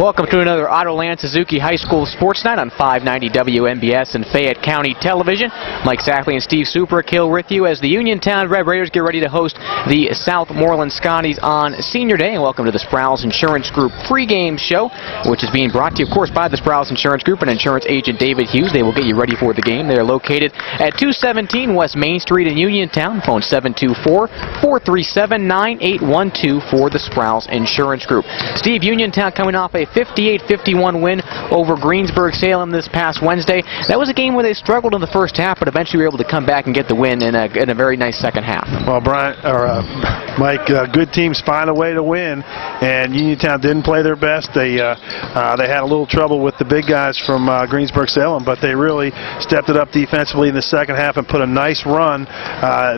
Welcome to another Autoland Suzuki High School Sports Night on 590 WMBS and Fayette County Television. Mike Sackley and Steve Superkill with you as the Uniontown Red Raiders get ready to host the Southmoreland Scotties on Senior Day. And welcome to the Sproul's Insurance Group pregame show, which is being brought to you, of course, by the Sproul's Insurance Group and insurance agent David Hughes. They will get you ready for the game. They are located at 217 West Main Street in Uniontown. Phone 724-437-9812 for the Sproul's Insurance Group. Steve, Uniontown coming off a 58-51 win over Greensburg-Salem this past Wednesday. That was a game where they struggled in the first half, but eventually were able to come back and get the win in a very nice second half. Well, Mike, good teams find a way to win, and Uniontown didn't play their best. They had a little trouble with the big guys from Greensburg-Salem, but they really stepped it up defensively in the second half and put a nice run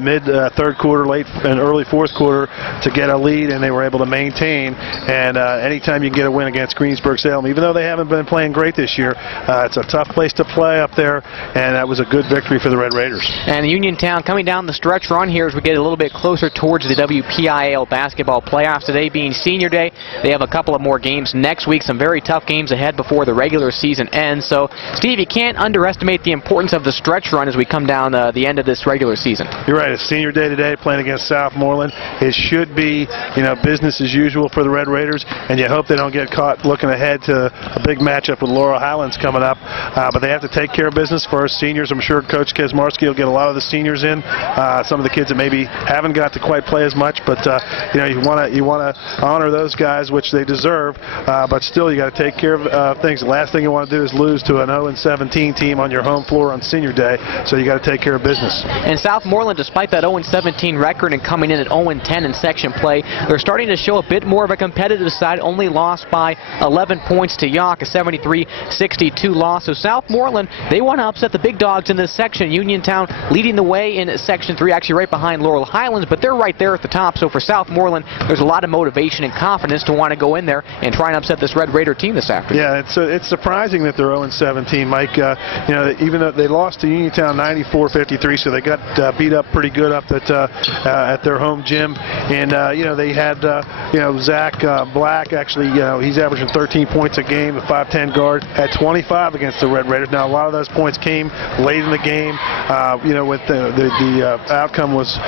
mid-third quarter, late and early fourth quarter to get a lead, and they were able to maintain. And anytime you get a win against Greensburg-Salem, even though they haven't been playing great this year, it's a tough place to play up there, and that was a good victory for the Red Raiders. And Uniontown coming down the stretch run here as we get a little bit closer towards the WPIAL basketball playoffs. Today being Senior Day, they have a couple of more games next week, some very tough games ahead before the regular season ends. So, Steve, you can't underestimate the importance of the stretch run as we come down the end of this regular season. You're right. It's Senior Day today, playing against Southmoreland. It should be, business as usual for the Red Raiders, and you hope they don't get caught looking ahead to a big matchup with Laurel Highlands coming up. But they have to take care of business first. Seniors, I'm sure Coach Kesmarski will get a lot of the seniors in. Some of the kids that maybe haven't got to quite play as much, but you want to honor those guys, which they deserve. But still, you got to take care of things. The last thing you want to do is lose to an 0-17 team on your home floor on Senior Day. So you got to take care of business. And Southmoreland, despite that 0-17 record and coming in at 0-10 in section play, they're starting to show a bit more of a competitive side. Only lost by 11 points to York, a 73-62 loss. So Southmoreland, they want to upset the big dogs in this section. Uniontown leading the way in section 3, actually right behind Laurel Highlands, but they're right there at the top. So for Southmoreland, there's a lot of motivation and confidence to want to go in there and try and upset this Red Raider team this afternoon. Yeah, it's surprising that they're 0-17, Mike. Even though they lost to Uniontown 94-53, so they got beat up pretty good up at their home gym. And they had Zach Black, actually, he's averaging 13 points a game, a 5'10 guard, had 25 against the Red Raiders. Now a lot of those points came late in the game. With the outcome was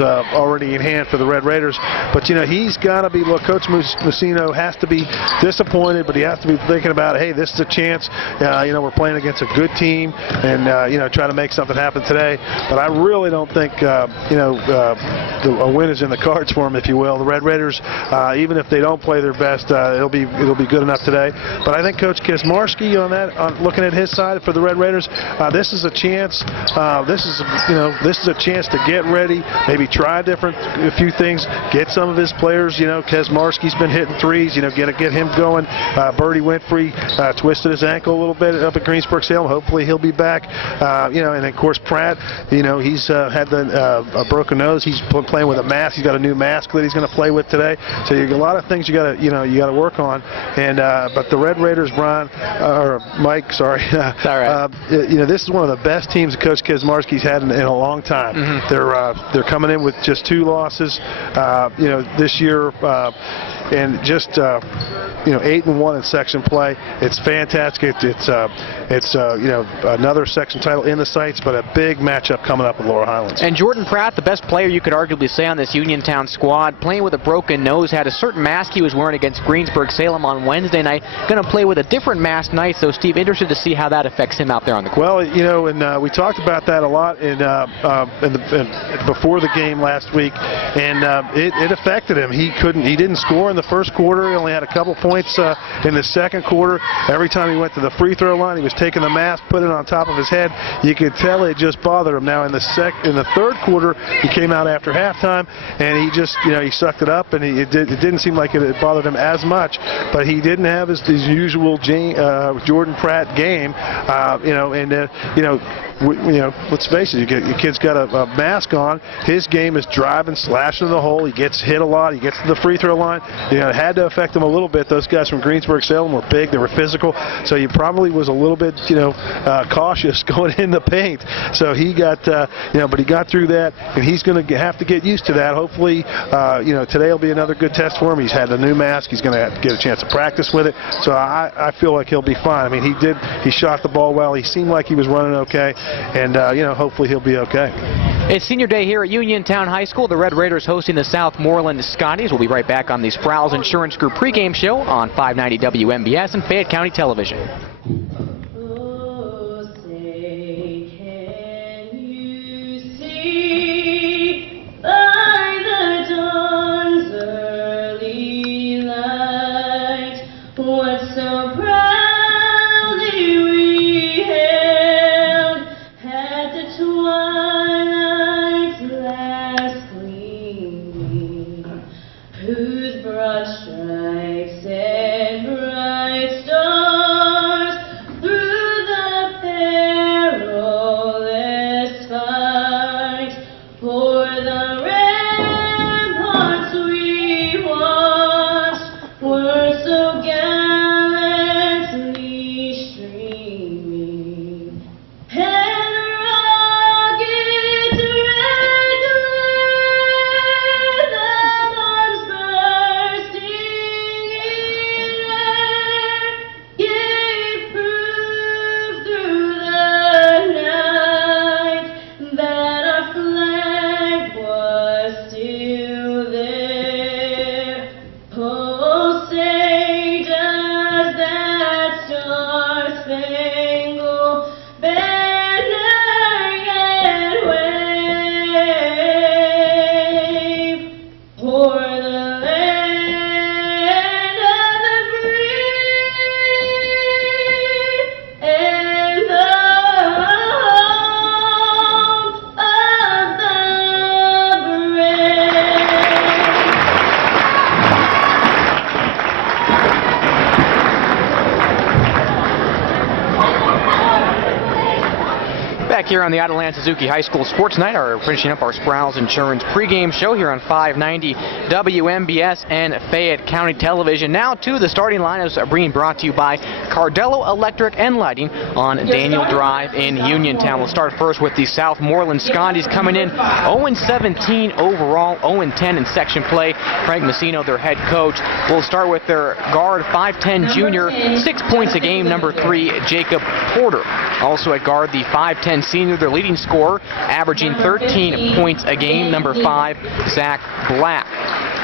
already in hand for the Red Raiders. But he's got to be. Look, Coach Musino has to be disappointed, but he has to be thinking about, hey, this is a chance. We're playing against a good team, and try to make something happen today. But I really don't think a win is in the cards for them, if you will. The Red Raiders, even if they don't play their best, it'll be good enough today. But I think Coach Kesmarski looking at his side for the Red Raiders, this is a chance. This is a chance to get ready, maybe try a few things, get some of his players. Kesmarski's been hitting threes. Get him going. Birdie Winfrey twisted his ankle a little bit up at Greensburg-Salem. Hopefully he'll be back. And of course Pratt, he's had a broken nose. He's playing with a mask. He's got a new mask that he's going to play with today. So you got a lot of things you got to work on. And but the Red Raiders, Mike, sorry. It's all right. This is one of the best teams that Coach Kesmarski's had in a long time. Mm-hmm. They're coming in with just 2 losses. This year. And just 8-1 in section play. It's fantastic. It's another section title in the sights, but a big matchup coming up with Laurel Highlands. And Jordan Pratt, the best player you could arguably say on this Uniontown squad, playing with a broken nose, had a certain mask he was wearing against Greensburg-Salem on Wednesday night. Going to play with a different mask tonight. So, Steve, interested to see how that affects him out there on the court. Well, and we talked about that a lot before the game last week, and it affected him. He didn't score in the first quarter. He only had a couple points in the second quarter. Every time he went to the free throw line, he was taking the mask, putting it on top of his head. You could tell it just bothered him. Now in the third quarter, he came out after halftime, and he just he sucked it up, and it didn't seem like it bothered him as much. But he didn't have his usual Jordan Pratt game. let's face it, your kid's got a mask on. His game is driving, slashing in the hole. He gets hit a lot. He gets to the free throw line. It had to affect him a little bit. Those guys from Greensburg-Salem were big. They were physical. So he probably was a little bit, cautious going in the paint. So he got, but he got through that, and he's going to have to get used to that. Hopefully, today will be another good test for him. He's had a new mask. He's going to have to get a chance to practice with it. So I feel like he'll be fine. I mean, he shot the ball well. He seemed like he was running okay, and hopefully he'll be okay. It's senior day here at Uniontown High School. The Red Raiders hosting the Southmoreland Scotties. We'll be right back on the Sproul's Insurance Group pregame show on 590 WMBS and Fayette County Television. Back here on the Adelan Suzuki High School Sports Night, finishing up our Sproul's Insurance pregame show here on 590 WMBS and Fayette County Television. Now to the starting lineups are being brought to you by Cardello Electric and Lighting on Daniel Drive in Uniontown. We'll start first with the Southmoreland Scotties coming in 0-17 overall, 0-10 in section play. Frank Messino, their head coach. We'll start with their guard, 5'10 junior, 6 points a game, number 3, Jacob Porter. Also at guard, the 5'10 senior, their leading scorer, averaging 13 points a game, number 5, Zach Black.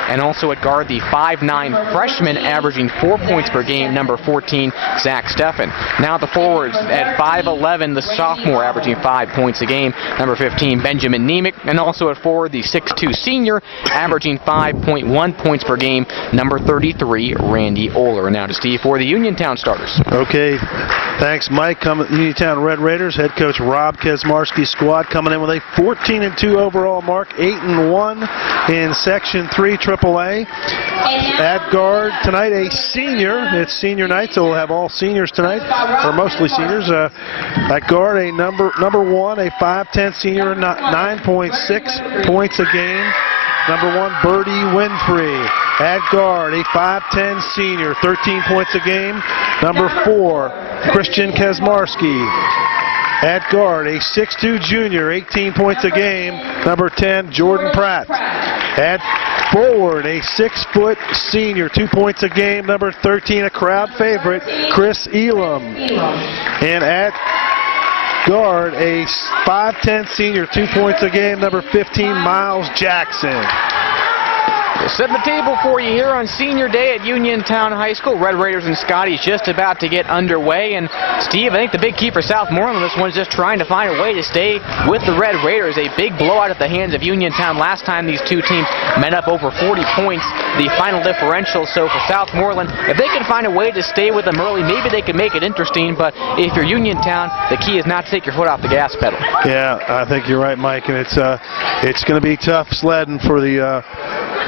And also at guard, the 5'9 freshman, averaging 4 points per game, number 14, Zach Steffen. Now the forwards at 5'11, the sophomore, averaging 5 points a game, number 15, Benjamin Nemec. And also at forward, the 6'2 senior, averaging 5.1 points per game, number 33, Randy Oler. Now to Steve for the Uniontown starters. Okay, thanks, Mike. Uniontown Red Raiders head coach Rob Kesmarski's squad coming in with a 14-2 overall mark, 8-1 in Section 3 AAA. At guard tonight, a senior. It's senior night, so we'll have all seniors tonight, or mostly seniors. At guard, a number 1, a 5'10 senior, 9.6 points a game, number 1, Birdie Winfrey. At guard, a 5'10 senior, 13 points a game, number 4, Christian Kesmarski. At guard, a 6'2 junior, 18 points a game, number 10, Jordan Pratt. At forward, a 6-foot senior, 2 points a game, number 13, a crowd favorite, Chris Elam. And at guard, a 5'10 senior, 2 points a game, number 15, Miles Jackson. We'll set the table for you here on senior day at Uniontown High School. Red Raiders and Scotties just about to get underway. And Steve, I think the big key for Southmoreland, this one's just trying to find a way to stay with the Red Raiders. A big blowout at the hands of Uniontown. Last time these two teams met up, over 40 points, the final differential. So for Southmoreland, if they can find a way to stay with them early, maybe they can make it interesting. But if you're Uniontown, the key is not to take your foot off the gas pedal. Yeah, I think you're right, Mike. And it's going to be tough sledding for the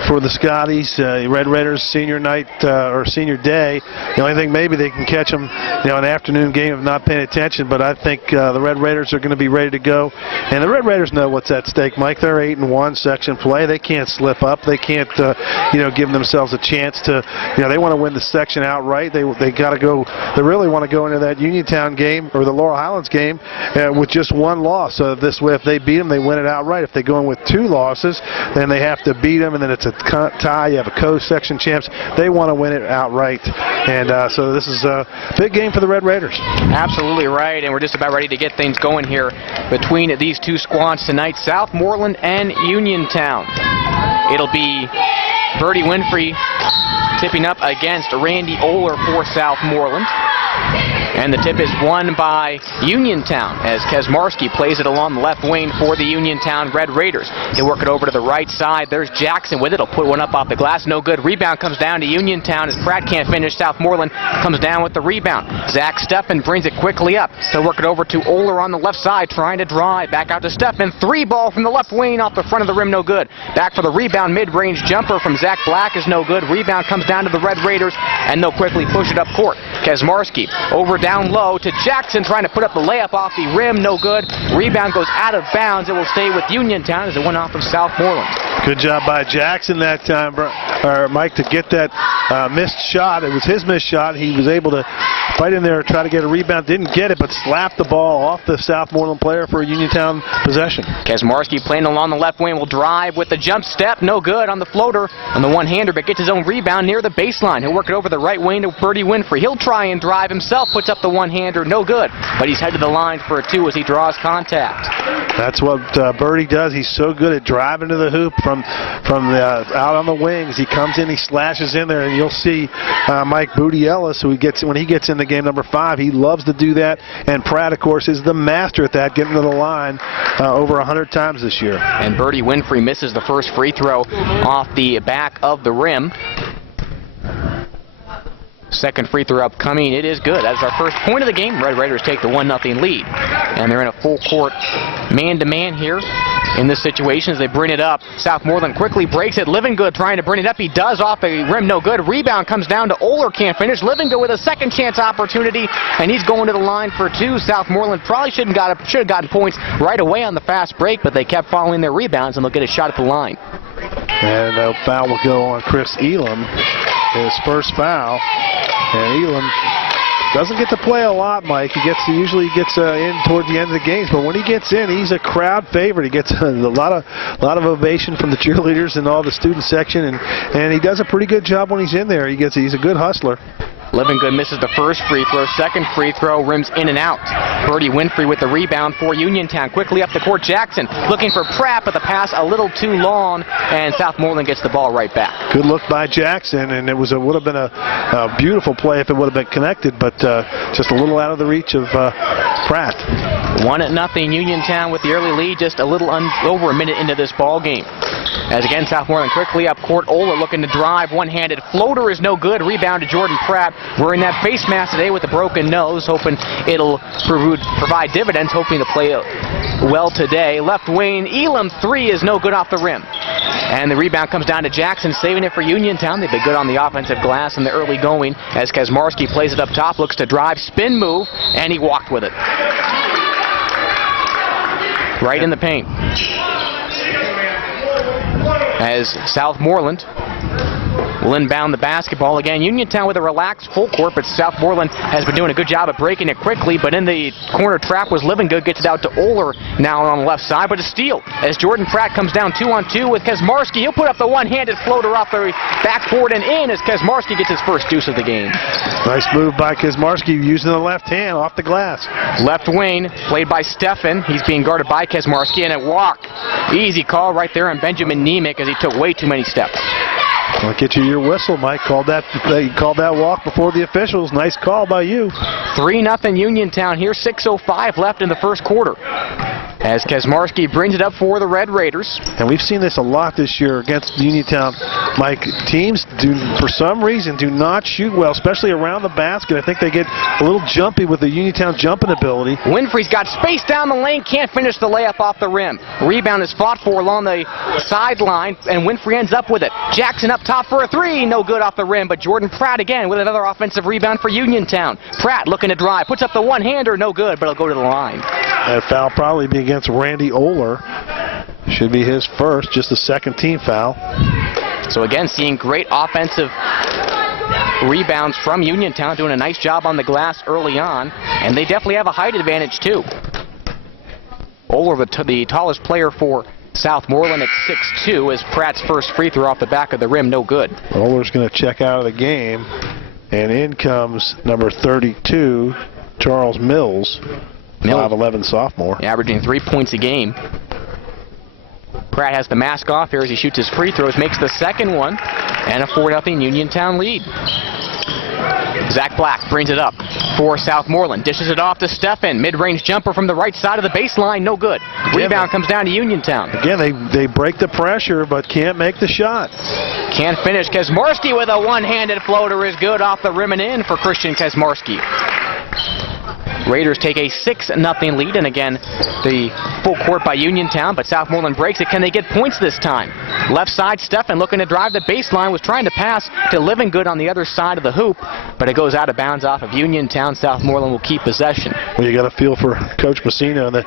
for the Scotties. Red Raiders senior night or senior day. The only thing maybe they can catch them, an afternoon game of not paying attention. But I think the Red Raiders are going to be ready to go. And the Red Raiders know what's at stake, Mike. They're 8-1 section play. They can't slip up. They can't, give themselves a chance to, they want to win the section outright. They got to go. They really want to go into that Uniontown game or the Laurel Highlands game with just one loss. So this way, if they beat them, they win it outright. If they go in with 2 losses, then they have to beat them, and then it's a tie. You have a co-section champs. They want to win it outright. And so this is a big game for the Red Raiders. Absolutely right, and we're just about ready to get things going here between these two squads tonight, Southmoreland and Uniontown. It'll be Bertie Winfrey tipping up against Randy Oler for Southmoreland. And the tip is won by Uniontown as Kesmarski plays it along the left wing for the Uniontown Red Raiders. He'll work it over to the right side. There's Jackson with it. He'll put one up off the glass. No good. Rebound comes down to Uniontown as Pratt can't finish. Southmoreland comes down with the rebound. Zach Steffen brings it quickly up. He'll work it over to Oler on the left side trying to drive. Back out to Steffen. 3-ball from the left wing off the front of the rim. No good. Back for the rebound. Mid-range jumper from Zach Black is no good. Rebound comes down to the Red Raiders and they'll quickly push it up court. Kesmarski over down low to Jackson trying to put up the layup off the rim. No good. Rebound goes out of bounds. It will stay with Uniontown as it went off of Southmoreland. Good job by Jackson that time, Mike, to get that missed shot. It was his missed shot. He was able to fight in there, try to get a rebound. Didn't get it, but slapped the ball off the Southmoreland player for a Uniontown possession. Kesmarski playing along the left wing will drive with the jump step. No good on the floater on the one-hander, but gets his own rebound near the baseline. He'll work it over the right wing to Bertie Winfrey. He'll try and drive himself, puts up the one-hander. No good, but he's headed to the line for a 2 as he draws contact. That's what Bertie does. He's so good at driving to the hoop from the out on the wings. He comes in, he slashes in there, and you'll see Mike Booty Ellis, when he gets into game number 5, he loves to do that. And Pratt, of course, is the master at that, getting to the line over 100 times this year. And Bertie Winfrey misses the first free throw off the back of the rim. Second free throw upcoming. It is good. That is our first point of the game. Red Raiders take the 1-0 lead. And they're in a full court man-to-man here in this situation as they bring it up. Southmoreland quickly breaks it. Livingood trying to bring it up. He does off the rim. No good. Rebound comes down to Oler. Can't finish. Livingood with a second chance opportunity. And he's going to the line for 2. Southmoreland probably should have gotten points right away on the fast break, but they kept following their rebounds and they'll get a shot at the line. And a foul will go on Chris Elam. His first foul. And Elam doesn't get to play a lot, Mike. He usually gets in toward the end of the games, but when he gets in, he's a crowd favorite. He gets a lot of ovation from the cheerleaders and all the student section, and he does a pretty good job when he's in there. He's a good hustler. Livingood misses the first free throw. Second free throw rims in and out. Bertie Winfrey with the rebound for Uniontown. Quickly up the court, Jackson looking for Pratt, but the pass a little too long, and Southmoreland gets the ball right back. Good look by Jackson, and it would have been a beautiful play if it would have been connected, but just a little out of the reach of Pratt. 1-0 Uniontown with the early lead, just a little over a minute into this ball game. As again, Southmoreland quickly up court. Oler looking to drive. One-handed floater is no good. Rebound to Jordan Pratt. Wearing that face mask today with a broken nose, hoping it'll provide dividends, hoping to play well today. Left wing, Elam 3 is no good off the rim. And the rebound comes down to Jackson, saving it for Uniontown. They've been good on the offensive glass in the early going as Kesmarski plays it up top, looks to drive, spin move, and he walked with it. Right in the paint. As Southmoreland will inbound the basketball again. Uniontown with a relaxed full court, but Southmoreland has been doing a good job of breaking it quickly, but in the corner trap was Livingood, gets it out to Oler now on the left side, but a steal as Jordan Pratt comes down 2-on-2 with Kesmarski. He'll put up the one-handed floater off the backboard and in as Kesmarski gets his first deuce of the game. Nice move by Kesmarski using the left hand off the glass. Left wing played by Steffen. He's being guarded by Kesmarski, and a walk. Easy call right there on Benjamin Nemec as he took way too many steps. I'll get you your whistle, Mike. Called that walk before the officials. Nice call by you. 3-0 Uniontown here. 6:05 left in the first quarter. as Kaczmarski brings it up for the Red Raiders. And we've seen this a lot this year against Uniontown. Mike, teams for some reason, do not shoot well, especially around the basket. I think they get a little jumpy with the Uniontown jumping ability. Winfrey's got space down the lane, can't finish the layup off the rim. Rebound is fought for along the sideline, and Winfrey ends up with it. Jackson up top for a three, no good off the rim, but Jordan Pratt again with another offensive rebound for Uniontown. Pratt looking to drive, puts up the one-hander, no good, but it'll go to the line. That foul probably be against Randy Oler. Should be his first, just the second team foul. So again, seeing great offensive rebounds from Uniontown, doing a nice job on the glass early on, and they definitely have a height advantage too. Oler, the tallest player for Southmoreland at 6'2", as Pratt's first free throw off the back of the rim, no good. Oler's going to check out of the game, and in comes number 32, Charles Mills. 5'11" sophomore. Averaging 3 points a game. Pratt has the mask off here as he shoots his free throws, makes the second one, and a 4-0 Uniontown lead. Zach Black brings it up for Southmoreland, dishes it off to Stephan. Mid-range jumper from the right side of the baseline, no good. Rebound comes down to Uniontown. Again, they break the pressure but can't make the shot. Can't finish. Kaczmarski with a one-handed floater is good off the rim and in for Christian Kaczmarski. Raiders take a 6-0 lead, and again, the full court by Uniontown, but Southmoreland breaks it. Can they get points this time? Left side, Stephan looking to drive the baseline, was trying to pass to Livingood on the other side of the hoop, but it goes out of bounds off of Uniontown. Southmoreland will keep possession. Well, you got to feel for Coach Messino and the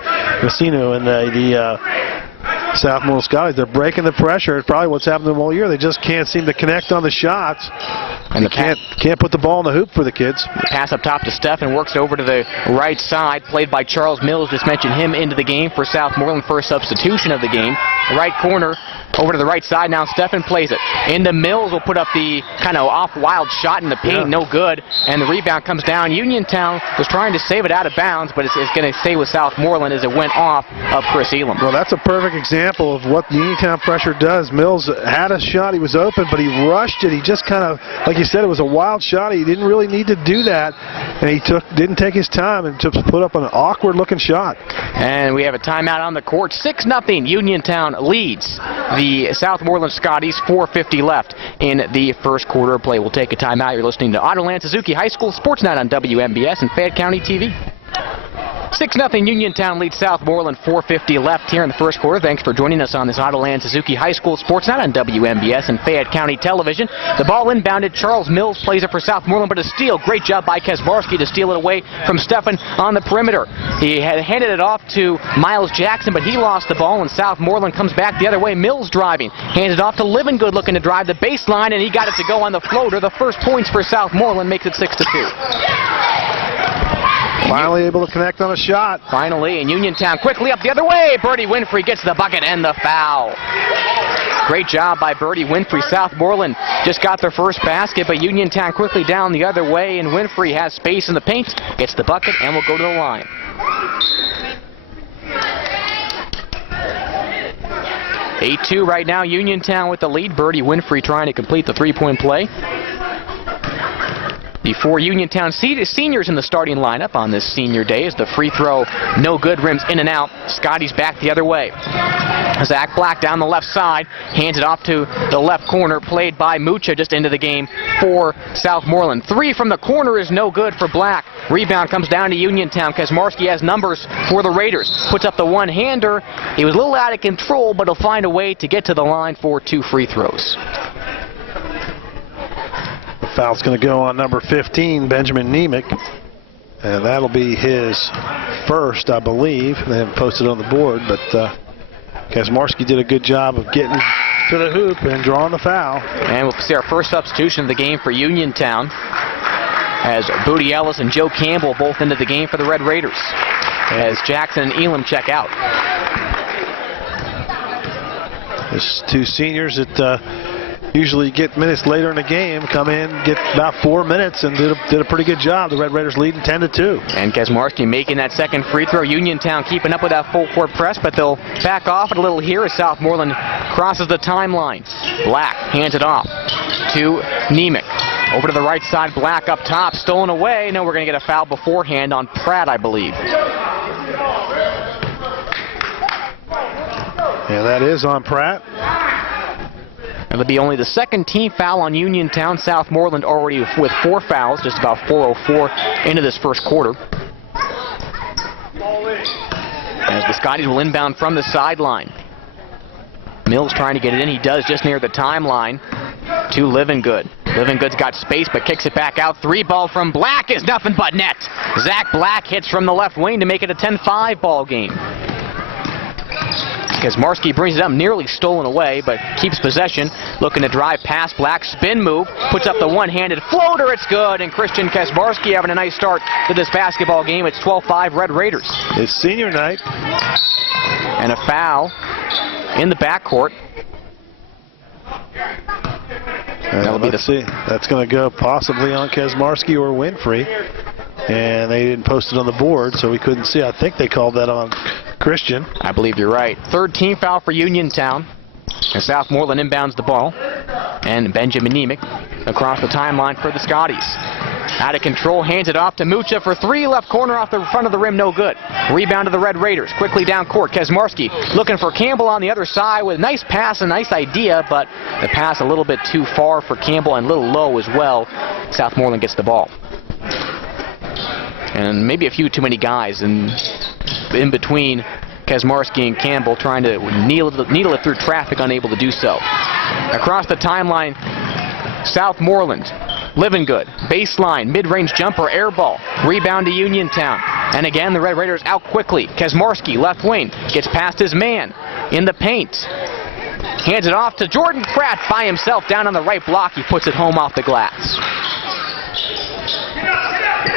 Southmoreland Scotties. They're breaking the pressure. It's probably what's happened to them all year. They just can't seem to connect on the shots. And they can't put the ball in the hoop for the kids. The pass up top to Stephan, works over to the right side, played by Charles Mills. Just mentioned him into the game for Southmoreland, first substitution of the game. Right corner, over to the right side. Now Stephan plays it. Into Mills will put up the kind of off-wild shot in the paint, no good. And the rebound comes down. Uniontown was trying to save it out of bounds, but it's going to stay with Southmoreland as it went off of Chris Elam. Well, that's a perfect example of what Uniontown pressure does. Mills had a shot. He was open, but he rushed it. He just kind of, like you said, it was a wild shot. He didn't really need to do that, and he didn't take his time and just put up an awkward-looking shot. And we have a timeout on the court. 6-0 Uniontown leads the Southmoreland Scotties. 4:50 left in the first quarter of play. We'll take a timeout. You're listening to Autoland Suzuki High School Sports Night on WMBS and Fayette County TV. 6-0 Uniontown leads Southmoreland. 4:50 left here in the first quarter. Thanks for joining us on this Autoland Suzuki High School Sports Night on WMBS and Fayette County Television. The ball inbounded. Charles Mills plays it for Southmoreland, but a steal. Great job by Kaczmarski to steal it away from Stephan on the perimeter. He had handed it off to Miles Jackson, but he lost the ball, and Southmoreland comes back the other way. Mills driving. Hands it off to Livingood, looking to drive the baseline, and he got it to go on the floater. The first points for Southmoreland makes it 6-2. Finally able to connect on a shot. Finally, and Uniontown quickly up the other way. Birdie Winfrey gets the bucket and the foul. Great job by Birdie Winfrey. Southmoreland just got their first basket, but Uniontown quickly down the other way, and Winfrey has space in the paint, gets the bucket, and will go to the line. (8-2) right now, Uniontown with the lead. Birdie Winfrey trying to complete the three-point play. The four Uniontown seniors in the starting lineup on this senior day as the free throw no good, rims in and out. Scotty's back the other way. Zach Black down the left side, hands it off to the left corner, played by Mucha just into the game for Southmoreland. Three from the corner is no good for Black. Rebound comes down to Uniontown. Kaczmarski has numbers for the Raiders. Puts up the one-hander. He was a little out of control, but he'll find a way to get to the line for two free throws. Foul's going to go on number 15, Benjamin Nemick, and that'll be his first, I believe. They haven't posted on the board, but Kaczmarski did a good job of getting to the hoop and drawing the foul. And we'll see our first substitution of the game for Uniontown as Booty Ellis and Joe Campbell both into the game for the Red Raiders as Jackson and Elam check out. There's two seniors that usually get minutes later in the game, come in, get about 4 minutes, and did a pretty good job. The Red Raiders leading 10-2. And Kaczmarski making that second free throw. Uniontown keeping up with that full court press, but they'll back off it a little here as Southmoreland crosses the timeline. Black hands it off to Nemick. Over to the right side, Black up top, stolen away. No, we're going to get a foul beforehand on Pratt, I believe. Yeah, that is on Pratt. It'll be only the second team foul on Uniontown. Southmoreland already with 4 fouls, just about 4:04 into this first quarter. As the Scotties will inbound from the sideline. Mills trying to get it in. He does just near the timeline to Livingood. Livingood's got space but kicks it back out. 3 ball from Black is nothing but net. Zach Black hits from the left wing to make it a 10-5 ball game. Kazmarski brings it up, nearly stolen away, but keeps possession. Looking to drive past Black, spin move, puts up the one-handed floater, it's good, and Christian Kazmarski having a nice start to this basketball game. It's 12-5 Red Raiders. It's senior night. And a foul in the backcourt. Let's see. That's going to go possibly on Kazmarski or Winfrey. And they didn't post it on the board, so we couldn't see. I think they called that on Christian. I believe you're right. Third team foul for Uniontown. And Southmoreland inbounds the ball. And Benjamin Nemec across the timeline for the Scotties. Out of control, hands it off to Mucha for 3, left corner off the front of the rim, no good. Rebound to the Red Raiders, quickly down court. Kazmarski looking for Campbell on the other side with a nice pass, a nice idea, but the pass a little bit too far for Campbell and a little low as well. Southmoreland gets the ball. And maybe a few too many guys in between Kazmarski and Campbell trying to needle it through traffic, unable to do so. Across the timeline, Southmoreland. Livingood, baseline, mid-range jumper, air ball. Rebound to Uniontown. And again, the Red Raiders out quickly. Kazmarski, left wing, gets past his man in the paint. Hands it off to Jordan Pratt by himself down on the right block. He puts it home off the glass.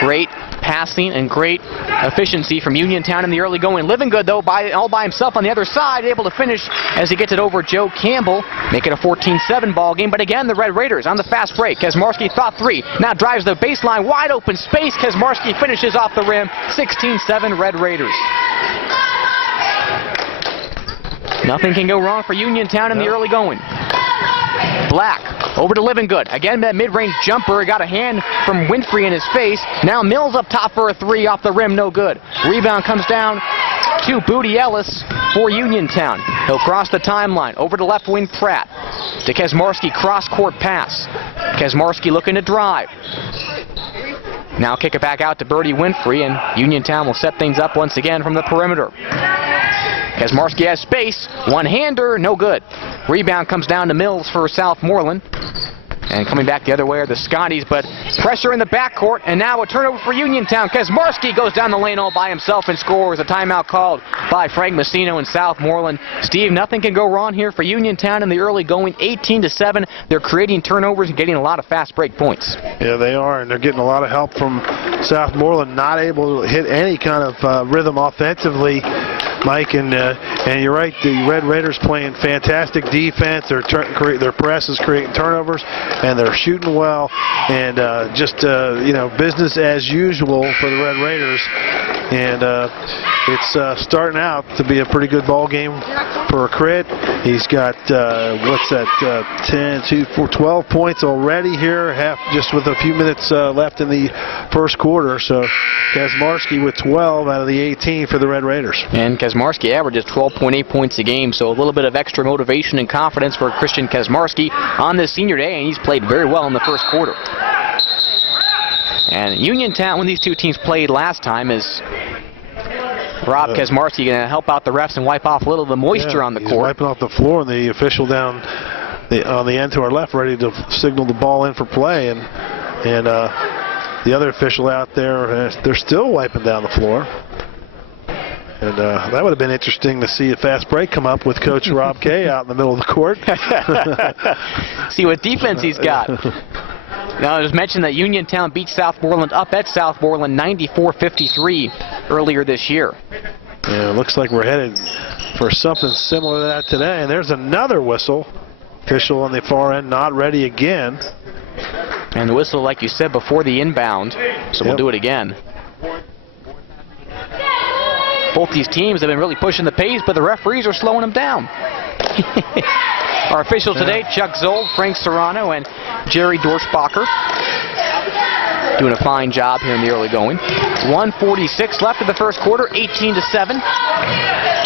Great passing and great efficiency from Uniontown in the early going. Livingood, though, all by himself on the other side, able to finish as he gets it over Joe Campbell, make it a 14-7 ball game. But again, the Red Raiders on the fast break. Kazmarski thought 3, now drives the baseline, wide open space. Kazmarski finishes off the rim, 16-7 Red Raiders. Nothing can go wrong for Uniontown in the early going. Black over to Livingood. Again, that mid-range jumper. Got a hand from Winfrey in his face. Now Mills up top for a 3 off the rim. No good. Rebound comes down to Booty Ellis for Uniontown. He'll cross the timeline. Over to left wing Pratt. To Kazmarski. Cross-court pass. Kazmarski looking to drive. Now kick it back out to Birdie Winfrey, and Uniontown will set things up once again from the perimeter. Kazmarski has space. One-hander, no good. Rebound comes down to Mills for Southmoreland. And coming back the other way are the Scotties, but pressure in the backcourt, and now a turnover for Uniontown. Kazmarski goes down the lane all by himself and scores. A timeout called by Frank Messino and Southmoreland. Steve, nothing can go wrong here for Uniontown in the early going, 18-7. They're creating turnovers and getting a lot of fast break points. Yeah, they are, and they're getting a lot of help from Southmoreland, not able to hit any kind of rhythm offensively, Mike, and you're right, the Red Raiders playing fantastic defense. Their press is creating turnovers, and they're shooting well, and business as usual for the Red Raiders. And it's starting out to be a pretty good ball game for Crit. He's got 12 points already here, just with a few minutes left in the first quarter. So Kazmarski with 12 out of the 18 for the Red Raiders. And Kazmarski averages 12.8 points a game, so a little bit of extra motivation and confidence for Christian Kazmarski on this senior day, and he's played very well in the first quarter. And Uniontown, when these two teams played last time, is Rob Kazmarski going to help out the refs and wipe off a little of the moisture on the court. He's wiping off the floor, and the official down on the end to our left ready to signal the ball in for play, and the other official out there, they're still wiping down the floor. And that would have been interesting to see a fast break come up with Coach Rob Kay out in the middle of the court. See what defense he's got. Now, I just mentioned that Uniontown beat Southmoreland up at Southmoreland 94-53 earlier this year. Yeah, it looks like we're headed for something similar to that today. And there's another whistle. Official on the far end not ready again. And the whistle, like you said, before the inbound. So we'll do it again. Both these teams have been really pushing the pace, but the referees are slowing them down. Our officials today, Chuck Zold, Frank Serrano, and Jerry Dorschbacher. doing a fine job here in the early going. 1:46 left of the first quarter, 18-7.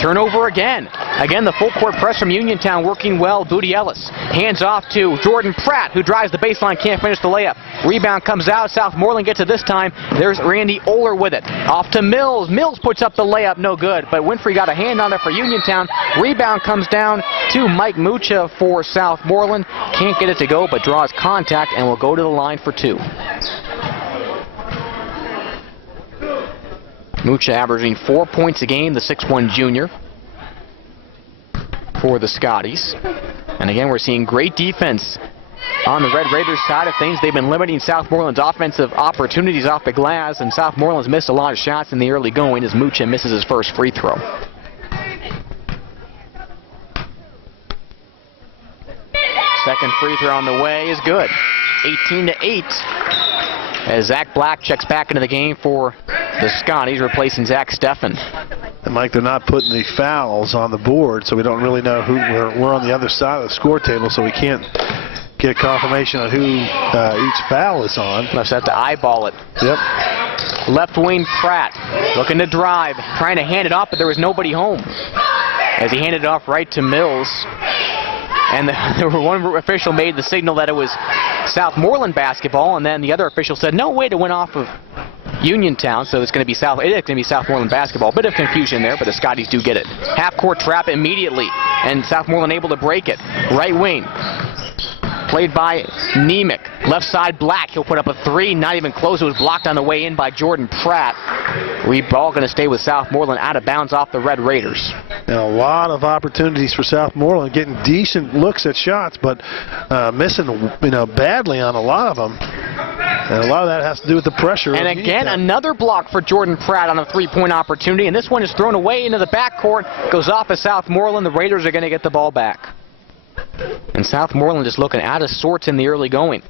Turnover again. Again, the full court press from Uniontown working well. Booty Ellis hands off to Jordan Pratt, who drives the baseline, can't finish the layup. Rebound comes out. Southmoreland gets it this time. There's Randy Oler with it. Off to Mills. Mills puts up the layup, no good. But Winfrey got a hand on it for Uniontown. Rebound comes down to Mike Mucha for Southmoreland. Can't get it to go, but draws contact and will go to the line for two. Mucha averaging 4 points a game, the 6'1 junior for the Scotties. And again, we're seeing great defense on the Red Raiders side of things. They've been limiting Southmoreland's offensive opportunities off the glass, and Southmoreland's missed a lot of shots in the early going as Mucha misses his first free throw. Second free throw on the way is good. 18-8 as Zach Black checks back into the game for the Scotties, replacing Zach Steffen. And Mike, they're not putting the fouls on the board, so we don't really know who we're on the other side of the score table, so we can't get confirmation on who each foul is on. Must have to eyeball it. Yep. Left wing Pratt looking to drive, trying to hand it off, but there was nobody home as he handed it off right to Mills. And one official made the signal that it was Southmoreland basketball, and then the other official said, no, wait, it went off of Uniontown, so it's going to be Southmoreland basketball. Bit of confusion there, but the Scotties do get it. Half-court trap immediately, and Southmoreland able to break it. Right wing, played by Nemec. Left side, Black. He'll put up a three, not even close. It was blocked on the way in by Jordan Pratt. Ball going to stay with Southmoreland, out of bounds off the Red Raiders. And a lot of opportunities for Southmoreland, getting decent looks at shots, but missing, badly on a lot of them. And a lot of that has to do with the pressure. And again, another block for Jordan Pratt on a three-point opportunity, and this one is thrown away into the backcourt, goes off of Southmoreland. The Raiders are going to get the ball back. And Southmoreland is looking out of sorts in the early going.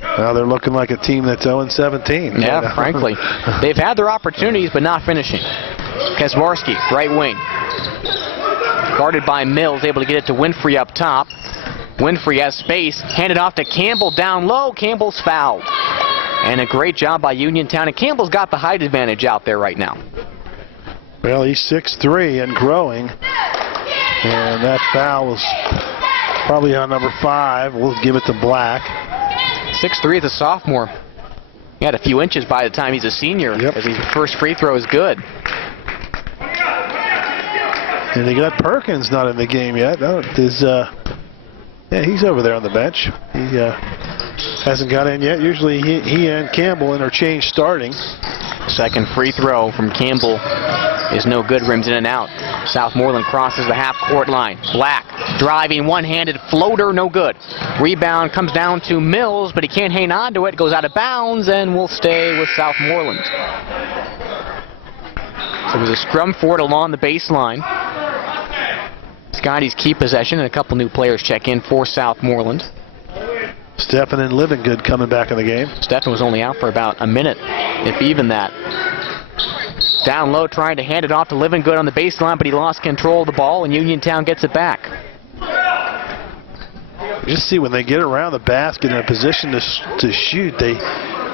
Well, they're looking like a team that's 0-17. Yeah, frankly. They've had their opportunities, but not finishing. Kaczmarski, right wing. Guarded by Mills, able to get it to Winfrey up top. Winfrey has space, handed off to Campbell down low. Campbell's fouled. And a great job by Uniontown, and Campbell's got the height advantage out there right now. Well, he's 6'3" and growing. And that foul was probably on number 5. We'll give it to Black. 6'3" as a sophomore. He had a few inches by the time he's a senior. Yep. As his first free throw is good. And they got Perkins not in the game yet. Yeah, he's over there on the bench. He hasn't got in yet. Usually he and Campbell interchange starting. Second free throw from Campbell is no good, rims in and out. Southmoreland crosses the half-court line. Black driving, one-handed floater, no good. Rebound comes down to Mills, but he can't hang on to it. Goes out of bounds and will stay with Southmoreland. So it was a scrum for it along the baseline. Scotties keep possession, and a couple new players check in for Southmoreland. Steffen and Livingood coming back in the game. Steffen was only out for about a minute, if even that. Down low, trying to hand it off to Livingood on the baseline, but he lost control of the ball, and Uniontown gets it back. You just see when they get around the basket in a position to shoot, they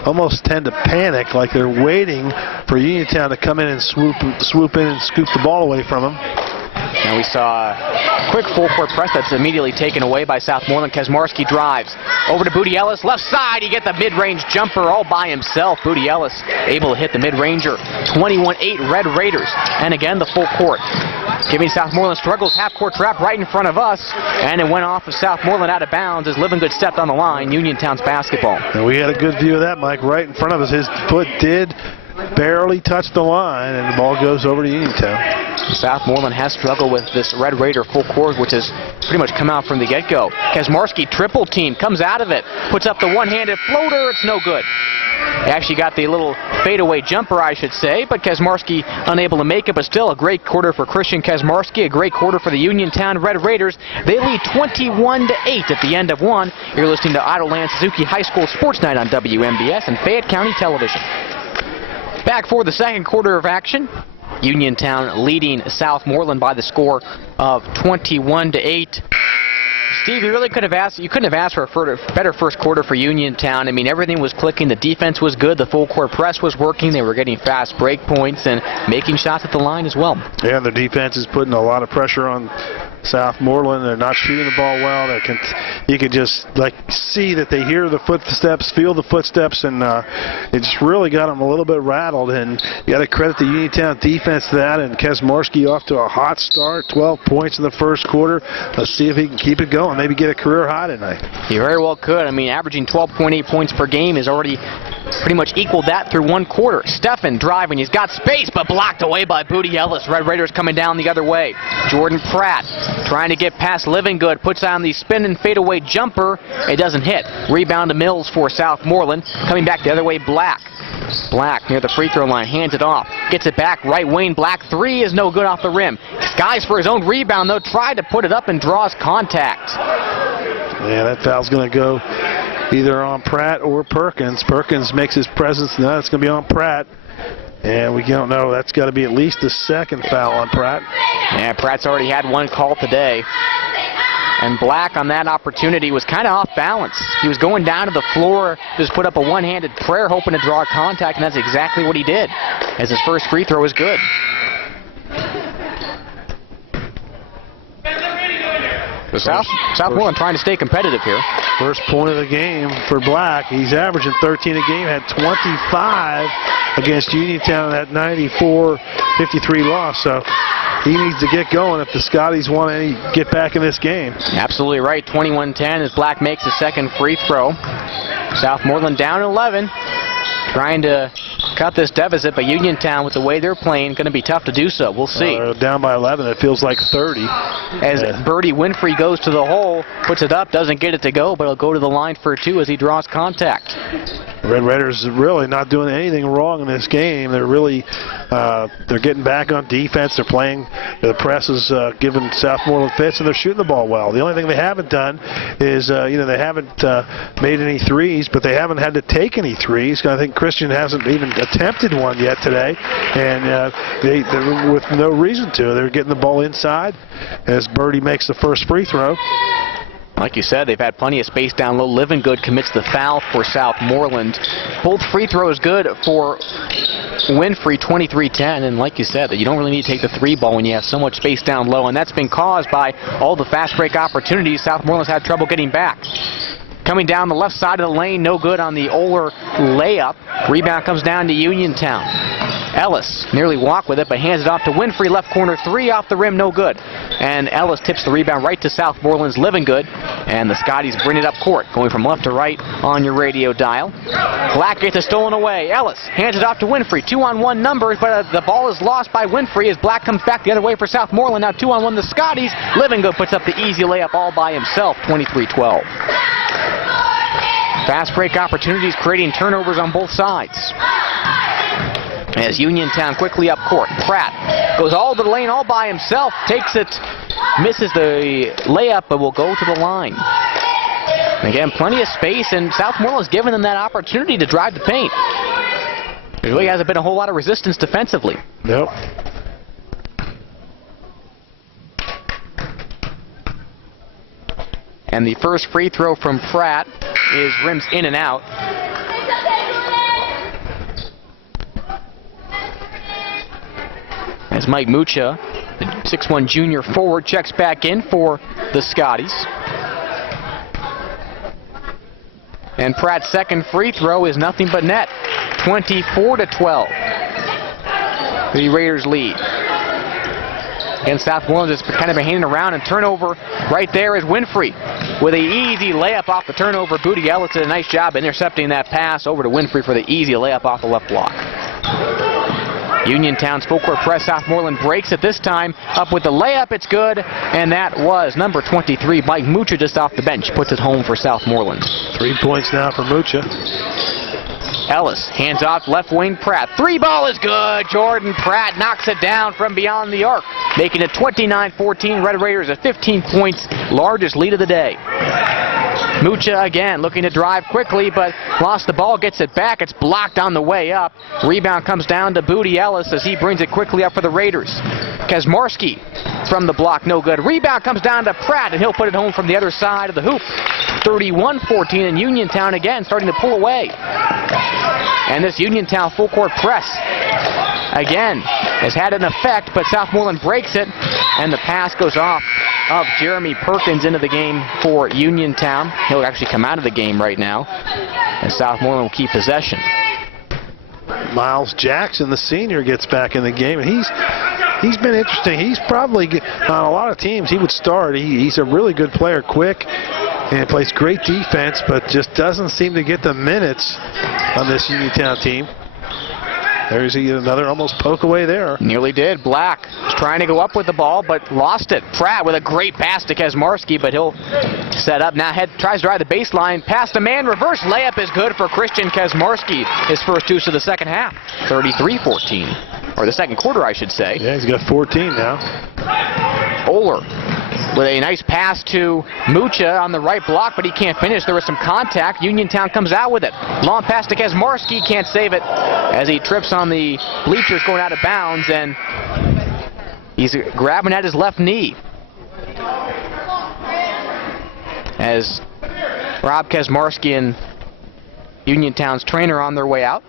almost tend to panic, like they're waiting for Uniontown to come in and swoop in and scoop the ball away from them. Now we saw a quick full-court press that's immediately taken away by Southmoreland. Kaczmarski drives over to Booty Ellis. Left side, he gets the mid-range jumper all by himself. Booty Ellis able to hit the mid-ranger. 21-8 Red Raiders. And again, the full court. Giving Southmoreland struggles. Half-court trap right in front of us. And it went off of Southmoreland out of bounds as Livingood stepped on the line. Uniontown's basketball. And we had a good view of that, Mike, right in front of us. His foot did barely touch the line, and the ball goes over to Uniontown. Southmoreland has struggled with this Red Raider full court, which has pretty much come out from the get-go. Kaczmarski triple team, comes out of it, puts up the one-handed floater, it's no good. He actually got the little fadeaway jumper, I should say, but Kaczmarski unable to make it, but still a great quarter for Christian Kaczmarski, a great quarter for the Uniontown Red Raiders. They lead 21-8 at the end of one. You're listening to Idleland Suzuki High School Sports Night on WMBS and Fayette County Television. Back for the second quarter of action. Uniontown leading Southmoreland by the score of 21-8. Steve, you really couldn't have asked for a better first quarter for Uniontown. I mean, everything was clicking. The defense was good. The full court press was working. They were getting fast break points and making shots at the line as well. Yeah, the defense is putting a lot of pressure on Southmoreland. They're not shooting the ball well. You could just see that they hear the footsteps, feel the footsteps, and it just really got them a little bit rattled. And you got to credit the Uniontown defense to that. And Kesmarski off to a hot start, 12 points in the first quarter. Let's see if he can keep it going. Maybe get a career high tonight. He very well could. I mean, averaging 12.8 points per game has already pretty much equaled that through one quarter. Steffen driving. He's got space, but blocked away by Booty Ellis. Red Raiders coming down the other way. Jordan Pratt trying to get past Livingood. Puts on the spin and fadeaway jumper. It doesn't hit. Rebound to Mills for Southmoreland. Coming back the other way, Black. Black near the free throw line. Hands it off. Gets it back. Right wing. Black three is no good off the rim. Skies for his own rebound, though. Tried to put it up and draws contact. Yeah, that foul's going to go either on Pratt or Perkins. Perkins makes his presence. No, it's going to be on Pratt. And we don't know. That's got to be at least the second foul on Pratt. Yeah, Pratt's already had one call today. And Black on that opportunity was kind of off balance. He was going down to the floor, just put up a one-handed prayer hoping to draw contact, and that's exactly what he did, as his first free throw was good. So Southmoreland trying to stay competitive here. First point of the game for Black. He's averaging 13 a game, had 25 against Uniontown in that 94-53 loss. So he needs to get going if the Scotties want to get back in this game. Absolutely right. 21-10 as Black makes his second free throw. Southmoreland down 11. Trying to cut this deficit, but Uniontown, with the way they're playing, going to be tough to do so. We'll see. Down by 11. It feels like 30. As Birdie Winfrey goes to the hole, puts it up, doesn't get it to go, but he'll go to the line for two as he draws contact. Red Raiders are really not doing anything wrong in this game. They're really they're getting back on defense. They're playing. The press is giving Southmoreland fits, and they're shooting the ball well. The only thing they haven't done is they haven't made any threes, but they haven't had to take any threes. I think Christian hasn't even attempted one yet today, and they're with no reason to. They're getting the ball inside as Birdie makes the first free throw. Like you said, they've had plenty of space down low. Livingood commits the foul for Southmoreland. Both free throws good for Winfrey, 23-10. And like you said, that you don't really need to take the three ball when you have so much space down low. And that's been caused by all the fast break opportunities Southmoreland's had trouble getting back. Coming down the left side of the lane, no good on the Oler layup. Rebound comes down to Uniontown. Ellis nearly walked with it, but hands it off to Winfrey. Left corner three off the rim, no good. And Ellis tips the rebound right to Southmoreland's Livingood. And the Scotties bring it up court, going from left to right on your radio dial. Black gets it stolen away. Ellis hands it off to Winfrey. 2-on-1 numbers, but the ball is lost by Winfrey as Black comes back the other way for Southmoreland. Now 2-on-1 the Scotties. Livingood puts up the easy layup all by himself, 23-12. Fast break opportunities creating turnovers on both sides. As Uniontown quickly up court. Pratt goes all to the lane all by himself, takes it, misses the layup, but will go to the line. Again, plenty of space, and Southmoreland's given them that opportunity to drive the paint. There really hasn't been a whole lot of resistance defensively. Nope. And the first free throw from Pratt is rims in and out. As Mike Mucha, the 6'1 junior forward, checks back in for the Scotties. And Pratt's second free throw is nothing but net. 24-12. The Raiders lead. And Southmoreland just kind of been hanging around, and turnover right there is Winfrey with an easy layup off the turnover. Booty Ellis did a nice job intercepting that pass over to Winfrey for the easy layup off the left block. Uniontown's full court press. Southmoreland breaks it this time. Up with the layup, it's good, and that was number 23, Mike Mucha, just off the bench. Puts it home for Southmoreland. 3 points now for Mucha. Ellis hands off left wing Pratt. Three ball is good. Jordan Pratt knocks it down from beyond the arc, making it 29-14. Red Raiders at 15 points, largest lead of the day. Mucha again looking to drive quickly, but lost the ball, gets it back. It's blocked on the way up. Rebound comes down to Booty Ellis as he brings it quickly up for the Raiders. Kazmarski from the block, no good. Rebound comes down to Pratt, and he'll put it home from the other side of the hoop. 31-14, and Uniontown again starting to pull away. And this Uniontown full court press again has had an effect, but Southmoreland breaks it, and the pass goes off of Jeremy Perkins into the game for Uniontown. He'll actually come out of the game right now, and Southmoreland will keep possession. Miles Jackson, the senior, gets back in the game, and he's been interesting. He's probably, on a lot of teams, he would start. He's a really good player, quick, and plays great defense, but just doesn't seem to get the minutes on this Uniontown team. There's another almost poke away there. Nearly did. Black was trying to go up with the ball, but lost it. Pratt with a great pass to Kazmarski, but he'll set up now. Tries to drive the baseline. Pass to man. Reverse layup is good for Christian Kazmarski. His first deuce of the second half. 33-14. Or the second quarter, I should say. Yeah, he's got 14 now. Oler with a nice pass to Mucha on the right block, but he can't finish. There was some contact. Uniontown comes out with it. Long pass to Kazmarski, can't save it as he trips on the bleachers going out of bounds, and he's grabbing at his left knee. As Rob Kazmarski and Uniontown's trainer on their way out.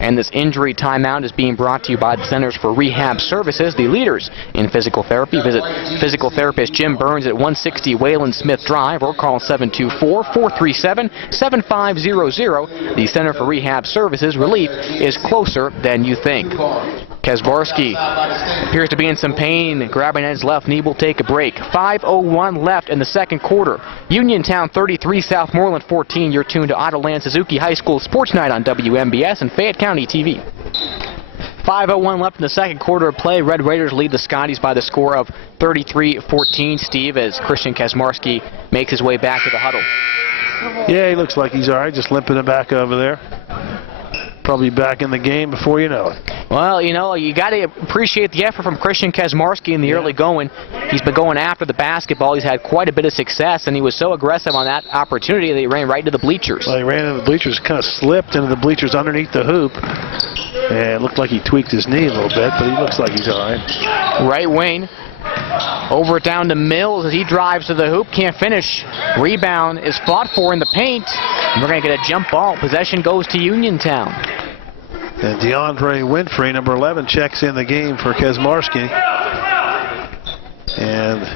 And this injury timeout is being brought to you by the Centers for Rehab Services, the leaders in physical therapy. Visit physical therapist Jim Burns at 160 Wayland Smith Drive or call 724-437-7500. The Center for Rehab Services, relief is closer than you think. Kazmarski appears to be in some pain, grabbing at his left knee. Will take a break. 5:01 left in the second quarter. Uniontown 33, Southmoreland 14. You're tuned to Ottoland Suzuki High School Sports Night on WMBS and Fayette County TV. 5:01 left in the second quarter of play. Red Raiders lead the Scotties by the score of 33-14, Steve, as Christian Kazmarski makes his way back to the huddle. Yeah, he looks like he's all right, just limping it back over there. Probably back in the game before you know it. Well, you know, you got to appreciate the effort from Christian Kazmarski in the early going. He's been going after the basketball. He's had quite a bit of success, and he was so aggressive on that opportunity that he ran right into the bleachers. Well, he ran into the bleachers, kind of slipped into the bleachers underneath the hoop. And it looked like he tweaked his knee a little bit, but he looks like he's all right. Right wing. Over it down to Mills as he drives to the hoop. Can't finish. Rebound is fought for in the paint. And we're going to get a jump ball. Possession goes to Uniontown. And DeAndre Winfrey, number 11, checks in the game for Kazmarski. And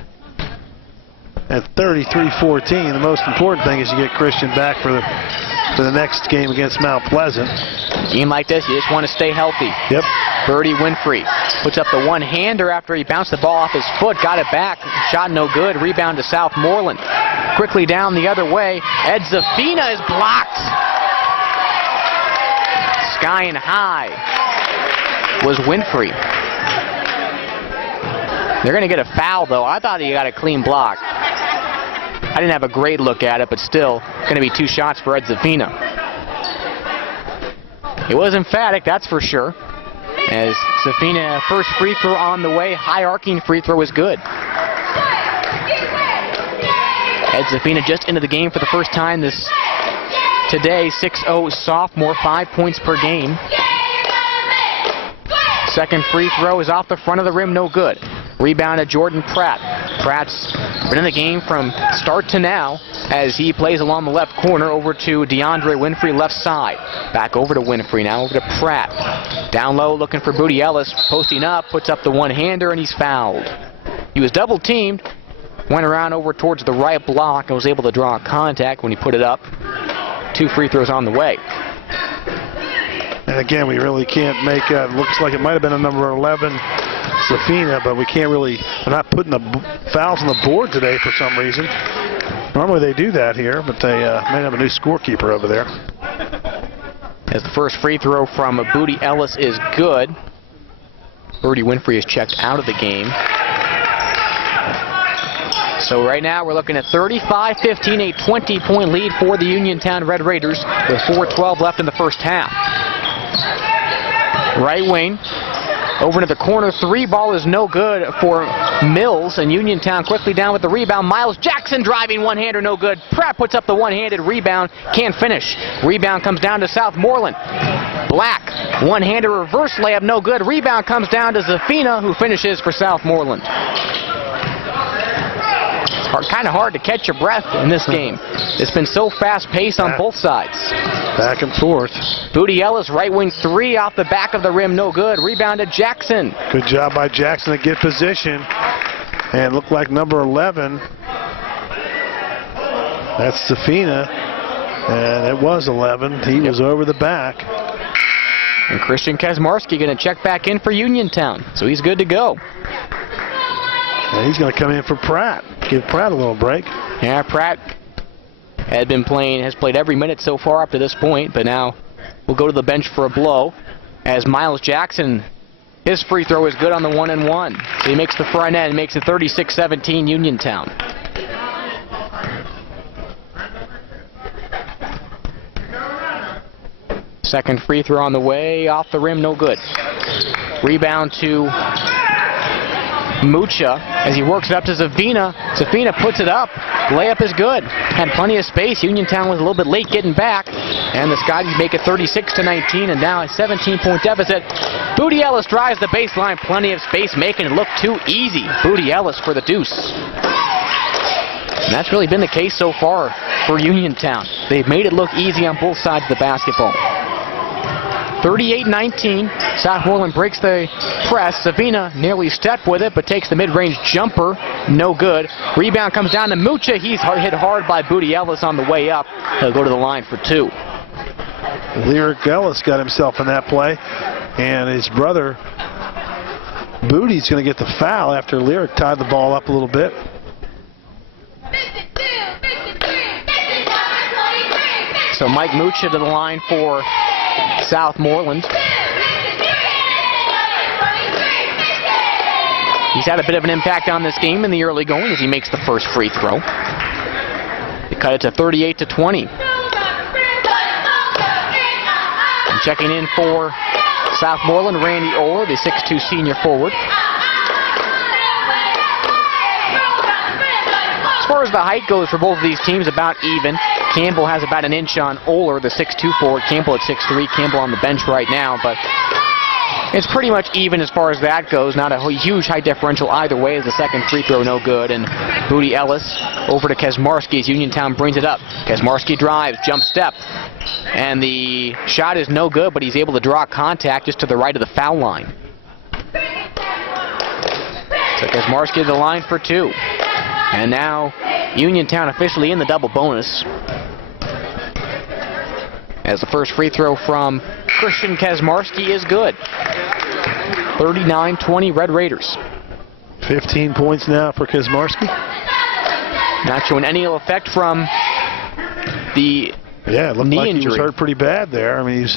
at 33-14, the most important thing is you get Christian back for the next game against Mount Pleasant. A game like this, you just want to stay healthy. Yep. Birdie Winfrey puts up the one-hander after he bounced the ball off his foot, got it back, shot no good, rebound to Southmoreland. Quickly down the other way, Ed Zafina is blocked. Sky and high was Winfrey. They're going to get a foul, though. I thought he got a clean block. I didn't have a great look at it, but still, going to be 2 shots for Ed Zafina. It was emphatic, that's for sure. As Zafina, first free throw on the way, high arcing free throw is good. Ed Zafina just into the game for the first time today, 6'0" sophomore, 5 points per game. Second free throw is off the front of the rim, no good. Rebound to Jordan Pratt. Pratt's been in the game from start to now as he plays along the left corner over to DeAndre Winfrey, left side. Back over to Winfrey, now over to Pratt. Down low looking for Booty Ellis, posting up, puts up the one-hander, and he's fouled. He was double-teamed, went around over towards the right block and was able to draw contact when he put it up. 2 free throws on the way. And again, we really can't make looks like it might have been a number 11, Zafina, but we can't really, they're not putting the fouls on the board today for some reason. Normally they do that here, but they may have a new scorekeeper over there. As the first free throw from Booty Ellis is good. Birdie Winfrey is checked out of the game. So right now we're looking at 35-15, a 20-point lead for the Uniontown Red Raiders with 4:12 left in the first half. Right wing, over to the corner, 3 ball is no good for Mills, and Uniontown quickly down with the rebound. Miles Jackson driving one-hander, no good. Pratt puts up the one-handed rebound, can't finish. Rebound comes down to Southmoreland. Black, one-handed reverse layup, no good. Rebound comes down to Zafina, who finishes for Southmoreland. It's kind of hard to catch your breath in this game. It's been so fast-paced on both sides. Back and forth. Booty Ellis, right wing three off the back of the rim, no good. Rebounded Jackson. Good job by Jackson to get position. And looked like number 11. That's Zafina. And it was 11. He was over the back. And Christian Kazmarski going to check back in for Uniontown. So he's good to go. And he's going to come in for Pratt. Give Pratt a little break. Yeah, Pratt has played every minute so far up to this point, but now will go to the bench for a blow as Miles Jackson, his free throw is good on the 1-and-1. So he makes the front end, makes it 36-17 Uniontown. Second free throw on the way, off the rim, no good. Rebound to Mucha as he works it up to Zafina. Zafina puts it up. Layup is good. Had plenty of space. Uniontown was a little bit late getting back. And the Scotties make it 36-19 and now a 17-point deficit. Booty Ellis drives the baseline. Plenty of space, making it look too easy. Booty Ellis for the deuce. And that's really been the case so far for Uniontown. They've made it look easy on both sides of the basketball. 38-19. Southmoreland breaks the press. Zafina nearly stepped with it, but takes the mid-range jumper. No good. Rebound comes down to Mucha. He's hit hard by Booty Ellis on the way up. He'll go to the line for two. Lyric Ellis got himself in that play. And his brother, Booty's going to get the foul after Lyric tied the ball up a little bit. So Mike Mucha to the line for Southmoreland. He's had a bit of an impact on this game in the early going as he makes the first free throw. They cut it to 38-20. And checking in for Southmoreland, Randy Oler, the 6'2 senior forward. As far as the height goes for both of these teams, about even. Campbell has about an inch on Oler, the 6'2 forward. Campbell at 6'3. Campbell on the bench right now, but it's pretty much even as far as that goes. Not a huge height differential either way as the second free throw no good. And Booty Ellis over to Kazmarski as Uniontown brings it up. Kazmarski drives, jump step. And the shot is no good, but he's able to draw contact just to the right of the foul line. So Kazmarski to the line for two. And now Uniontown officially in the double bonus. As the first free throw from Christian Kazmarski is good. 39-20 Red Raiders. 15 points now for Kazmarski. Not showing any ill effect from the it looked knee like injury. He was hurt pretty bad there. I mean,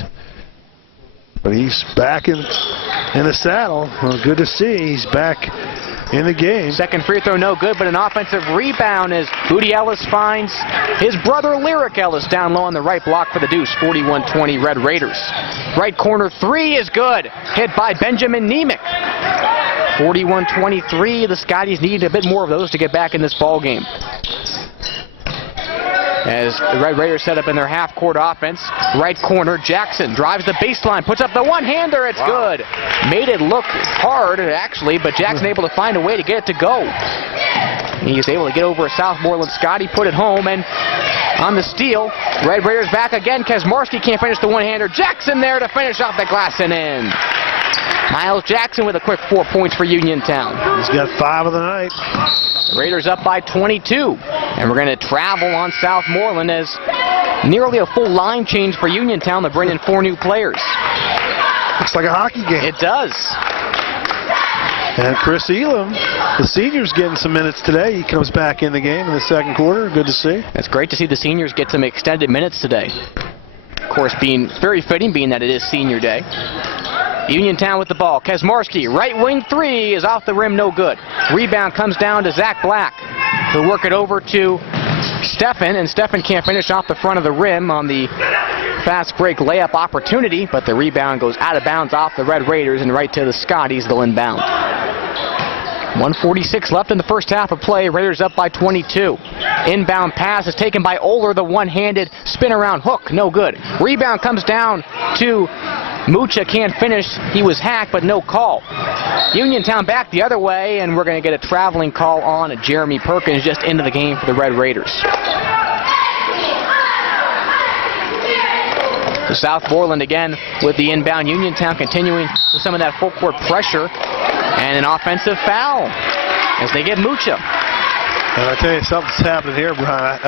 he's back in the saddle. Well, good to see. He's back in the game. Second free throw no good, but an offensive rebound as Booty Ellis finds his brother Lyric Ellis down low on the right block for the deuce. 41-20 Red Raiders. Right corner three is good. Hit by Benjamin Nemec. 41-23. The Scotties need a bit more of those to get back in this ball game. As the Red Raiders set up in their half-court offense, right corner, Jackson drives the baseline, puts up the one-hander, it's good. Made it look hard, actually, but Jackson able to find a way to get it to go. He's able to get over a Southmoreland Scotty, put it home, and on the steal, Red Raiders back again. Kazmarski can't finish the one-hander. Jackson there to finish off the glass and in. Miles Jackson with a quick 4 points for Uniontown. He's got 5 of the night. Raiders up by 22. And we're going to travel on Southmoreland as nearly a full line change for Uniontown to bring in 4 new players. Looks like a hockey game. It does. And Chris Elam, the senior's getting some minutes today. He comes back in the game in the second quarter. Good to see. It's great to see the seniors get some extended minutes today. Of course, being very fitting, being that it is senior day. Uniontown with the ball. Kazmarski, right wing three is off the rim, no good. Rebound comes down to Zach Black. He'll work it over to Stephan, and Stephan can't finish off the front of the rim on the fast break layup opportunity, but the rebound goes out of bounds off the Red Raiders and right to the Scotties. They'll inbound. 1:46 left in the first half of play. Raiders up by 22. Inbound pass is taken by Oler, the one-handed spin-around hook. No good. Rebound comes down to Mucha can't finish. He was hacked, but no call. Uniontown back the other way, and we're going to get a traveling call on Jeremy Perkins just into the game for the Red Raiders. So Southmoreland again with the inbound. Uniontown continuing with some of that full court pressure, and an offensive foul as they get Mucha. And I tell you, something's happening here, Brian.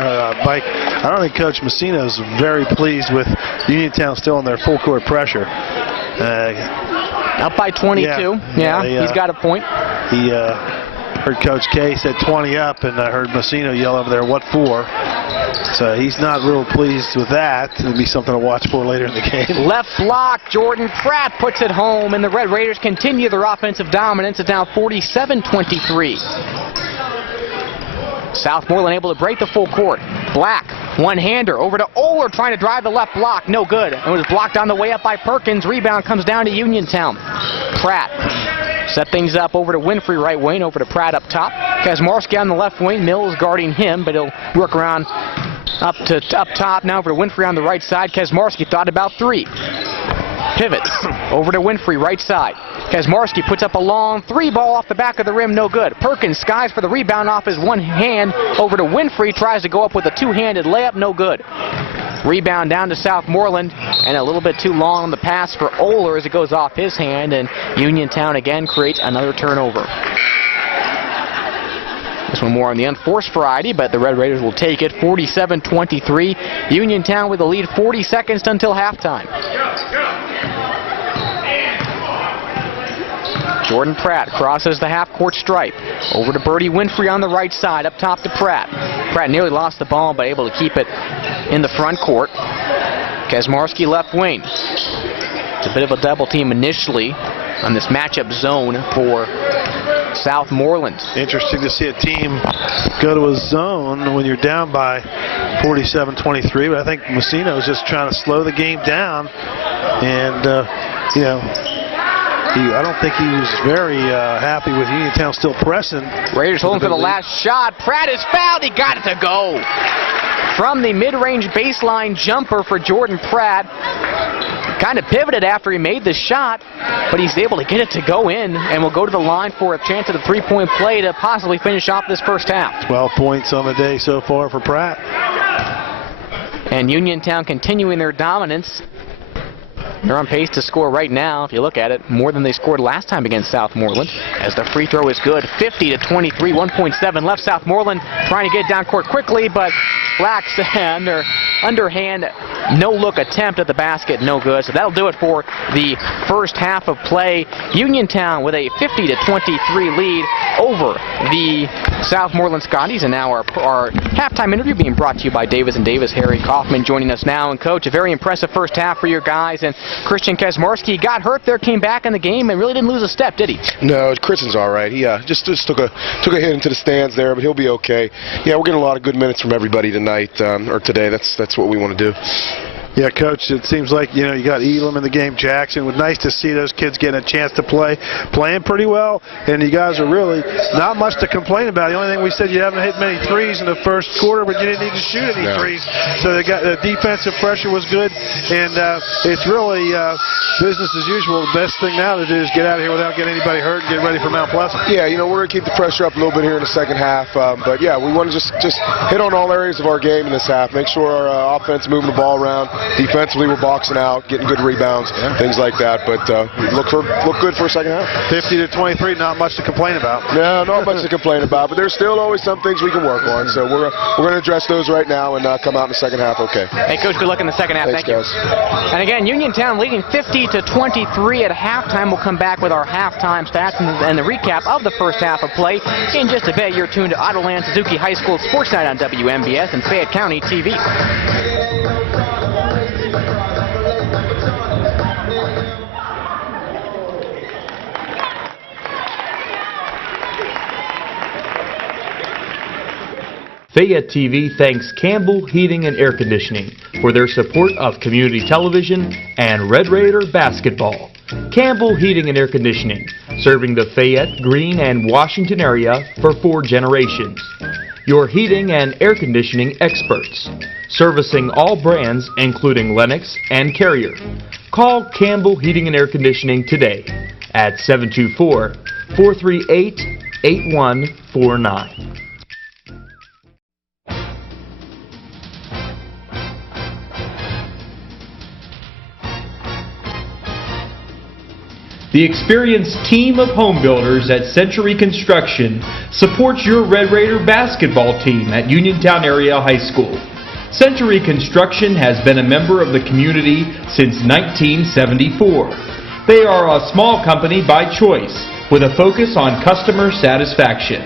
Mike, I don't think Coach Messino's very pleased with Uniontown still in their full court pressure. Up by 22. Yeah, he's got a point. He heard Coach K said 20 up, and I heard Messino yell over there, "What for?" So he's not real pleased with that. It'll be something to watch for later in the game. Left block, Jordan Pratt puts it home, and the Red Raiders continue their offensive dominance. It's now 47-23. Southmoreland able to break the full court. Black, one-hander, over to Oler trying to drive the left block. No good. It was blocked on the way up by Perkins. Rebound comes down to Uniontown. Pratt set things up over to Winfrey, right wing, over to Pratt up top. Kazmarski on the left wing. Mills guarding him, but he'll work around up top. Now over to Winfrey on the right side. Kazmarski thought about three. Pivots over to Winfrey, right side. Kazmarski puts up a long three ball off the back of the rim, no good. Perkins skies for the rebound off his one hand over to Winfrey, tries to go up with a two-handed layup, no good. Rebound down to Southmoreland, and a little bit too long on the pass for Oler as it goes off his hand, and Uniontown again creates another turnover. This one more on the unforced variety, but the Red Raiders will take it. 47-23. Uniontown with the lead, 40 seconds until halftime. Jordan Pratt crosses the half-court stripe. Over to Birdie Winfrey on the right side, up top to Pratt. Pratt nearly lost the ball, but able to keep it in the front court. Kazmarski left wing. It's a bit of a double team initially on this matchup zone for Southmoreland. Interesting to see a team go to a zone when you're down by 47-23, but I think Messino is just trying to slow the game down, and you know, I don't think he was very happy with Uniontown still pressing. Raiders holding for the last shot. Pratt is fouled. He got it to go. From the mid-range baseline jumper for Jordan Pratt. Kind of pivoted after he made the shot, but he's able to get it to go in, and will go to the line for a chance at a three-point play to possibly finish off this first half. 12 points on the day so far for Pratt. And Uniontown continuing their dominance. They're on pace to score right now, if you look at it, more than they scored last time against Southmoreland, as the free throw is good. 50-23, 1.7 left. Southmoreland trying to get down court quickly, but Black's underhand no-look attempt at the basket, no good. So that'll do it for the first half of play. Uniontown with a 50-23 lead over the Southmoreland Scotties. And now our halftime interview being brought to you by Davis & Davis. Harry Kaufman joining us now. And Coach, a very impressive first half for your guys. And Christian Kazmarski got hurt there, came back in the game, and really didn't lose a step, did he? No, Christian's all right. He just took a hit into the stands there, but he'll be okay. Yeah, we're getting a lot of good minutes from everybody tonight, or today. That's what we want to do. Yeah, Coach, it seems like, you know, you got Elam in the game, Jackson. It was nice to see those kids getting a chance to playing pretty well, and you guys are really not much to complain about. The only thing we said, you haven't hit many threes in the first quarter, but you didn't need to shoot any threes. So the defensive pressure was good, and it's really business as usual. The best thing now to do is get out of here without getting anybody hurt and get ready for Mount Pleasant. Yeah, you know, we're going to keep the pressure up a little bit here in the second half, but yeah, we want to just hit on all areas of our game in this half. Make sure our offense moving the ball around. Defensively, we're boxing out, getting good rebounds, things like that. But look good for a second half. 50-23, not much to complain about. No, not much to complain about. But there's still always some things we can work on. So we're going to address those right now and come out in the second half okay. Hey, Coach, good luck in the second half. Thanks, Thank guys. you. And again, Uniontown leading 50-23 at halftime. We'll come back with our halftime stats and the recap of the first half of play in just a bit. You're tuned to Ottoland Suzuki High School Sports Night on WMBS and Fayette County TV. Fayette TV thanks Campbell Heating and Air Conditioning for their support of community television and Red Raider basketball. Campbell Heating and Air Conditioning, serving the Fayette, Greene, and Washington area for 4 generations. Your heating and air conditioning experts, servicing all brands including Lennox and Carrier. Call Campbell Heating and Air Conditioning today at 724-438-8149. The experienced team of home builders at Century Construction supports your Red Raider basketball team at Uniontown Area High School. Century Construction has been a member of the community since 1974. They are a small company by choice with a focus on customer satisfaction.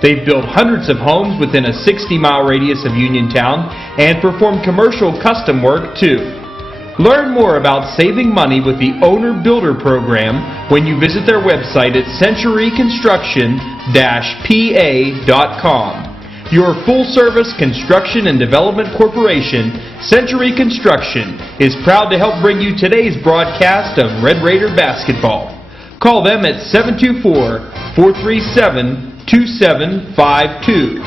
They've built hundreds of homes within a 60-mile radius of Uniontown and perform commercial custom work too. Learn more about saving money with the Owner Builder Program when you visit their website at centuryconstruction-pa.com. Your full-service construction and development corporation, Century Construction, is proud to help bring you today's broadcast of Red Raider basketball. Call them at 724-437-2752.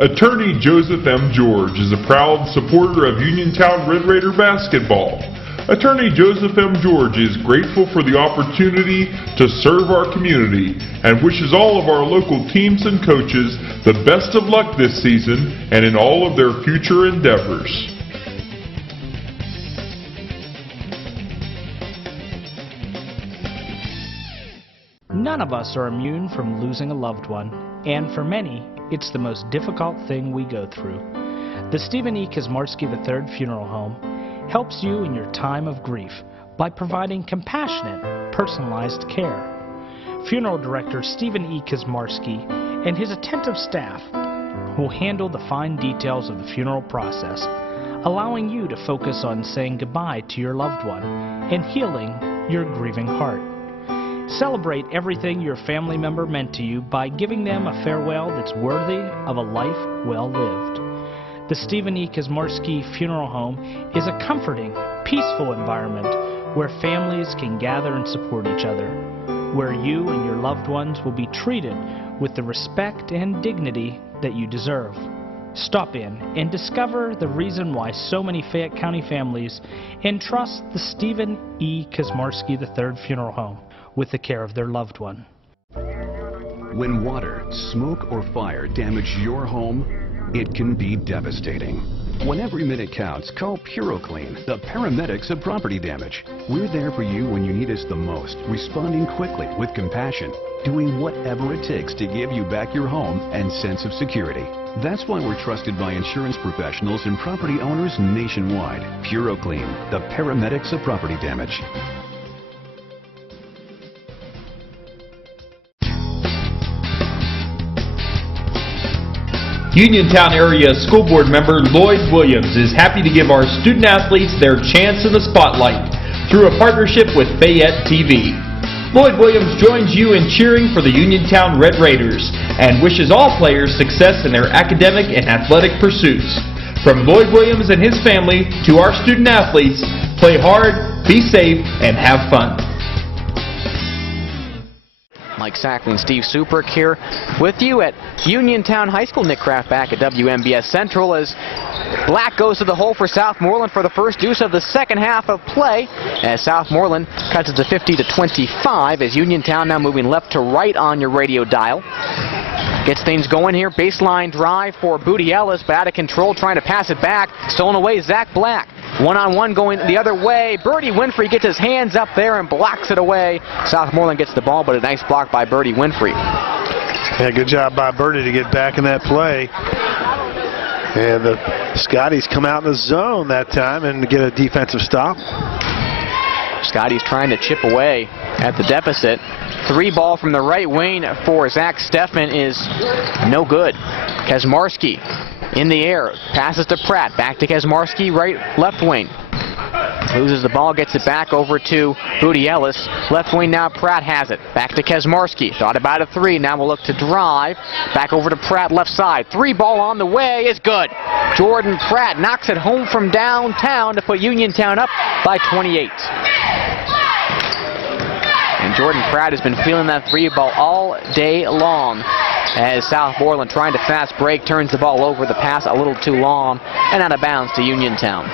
Attorney Joseph M. George is a proud supporter of Uniontown Red Raider basketball. Attorney Joseph M. George is grateful for the opportunity to serve our community and wishes all of our local teams and coaches the best of luck this season and in all of their future endeavors. None of us are immune from losing a loved one, and for many, it's the most difficult thing we go through. The Stephen E. Kazmarski III Funeral Home helps you in your time of grief by providing compassionate, personalized care. Funeral Director Stephen E. Kazmarski and his attentive staff will handle the fine details of the funeral process, allowing you to focus on saying goodbye to your loved one and healing your grieving heart. Celebrate everything your family member meant to you by giving them a farewell that's worthy of a life well lived. The Stephen E. Kazmarski Funeral Home is a comforting, peaceful environment where families can gather and support each other, where you and your loved ones will be treated with the respect and dignity that you deserve. Stop in and discover the reason why so many Fayette County families entrust the Stephen E. Kazmarski III Funeral Home with the care of their loved one. When water, smoke, or fire damage your home, it can be devastating. When every minute counts, call PuroClean, the paramedics of property damage. We're there for you when you need us the most, responding quickly with compassion, doing whatever it takes to give you back your home and sense of security. That's why we're trusted by insurance professionals and property owners nationwide. PuroClean, the paramedics of property damage. Uniontown Area School Board member Lloyd Williams is happy to give our student athletes their chance in the spotlight through a partnership with Fayette TV. Lloyd Williams joins you in cheering for the Uniontown Red Raiders and wishes all players success in their academic and athletic pursuits. From Lloyd Williams and his family to our student athletes, play hard, be safe, and have fun. Mike Sackley and Steve Suprick here with you at Uniontown High School. Nick Kraft back at WMBS Central as Black goes to the hole for Southmoreland for the first use of the second half of play, as Southmoreland cuts it to 50-25 as Uniontown now moving left to right on your radio dial. Gets things going here. Baseline drive for Booty Ellis, but out of control, trying to pass it back. Stolen away, Zach Black. One-on-one going the other way. Birdie Winfrey gets his hands up there and blocks it away. Southmoreland gets the ball, but a nice block by Birdie Winfrey. Yeah, good job by Birdie to get back in that play. And the Scotties come out in the zone that time and get a defensive stop. Scotty's trying to chip away at the deficit. Three ball from the right wing for Zach Steffman is no good. Kazmarski in the air, passes to Pratt, back to Kazmarski, left wing. Loses the ball, gets it back over to Booty Ellis. Left wing now, Pratt has it. Back to Kazmarski, thought about a three, now we'll look to drive. Back over to Pratt, left side. Three ball on the way is good. Jordan Pratt knocks it home from downtown to put Uniontown up by 28. And Jordan Pratt has been feeling that three ball all day long. as Southmoreland trying to fast break, turns the ball over, the pass a little too long, and out of bounds to Uniontown.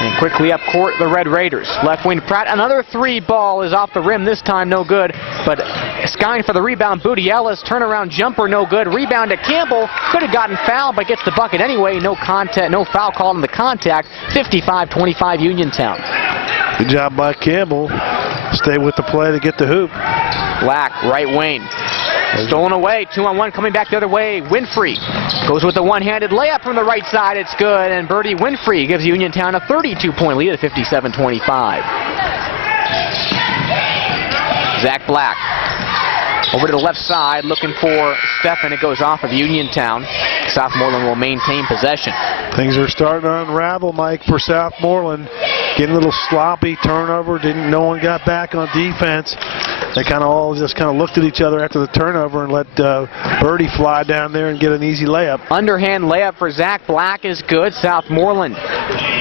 And quickly up court, the Red Raiders. Left wing Pratt, another three ball is off the rim, this time no good, but skying for the rebound, Booty Ellis, turnaround jumper, no good. Rebound to Campbell, could have gotten fouled, but gets the bucket anyway. No contact, no foul called on the contact. 55-25 Uniontown. Good job by Campbell. Stay with the play to get the hoop. Black, right wing. Stolen away, 2-on-1 coming back the other way. Winfrey goes with the one-handed layup from the right side. It's good, and Birdie Winfrey gives Uniontown a 32-point lead at 57-25. Zach Black over to the left side looking for Stephan. It goes off of Uniontown. Southmoreland will maintain possession. Things are starting to unravel, Mike, for Southmoreland. Getting a little sloppy, turnover, no one got back on defense. They all just looked at each other after the turnover and let Birdie fly down there and get an easy layup. Underhand layup for Zach Black is good. Southmoreland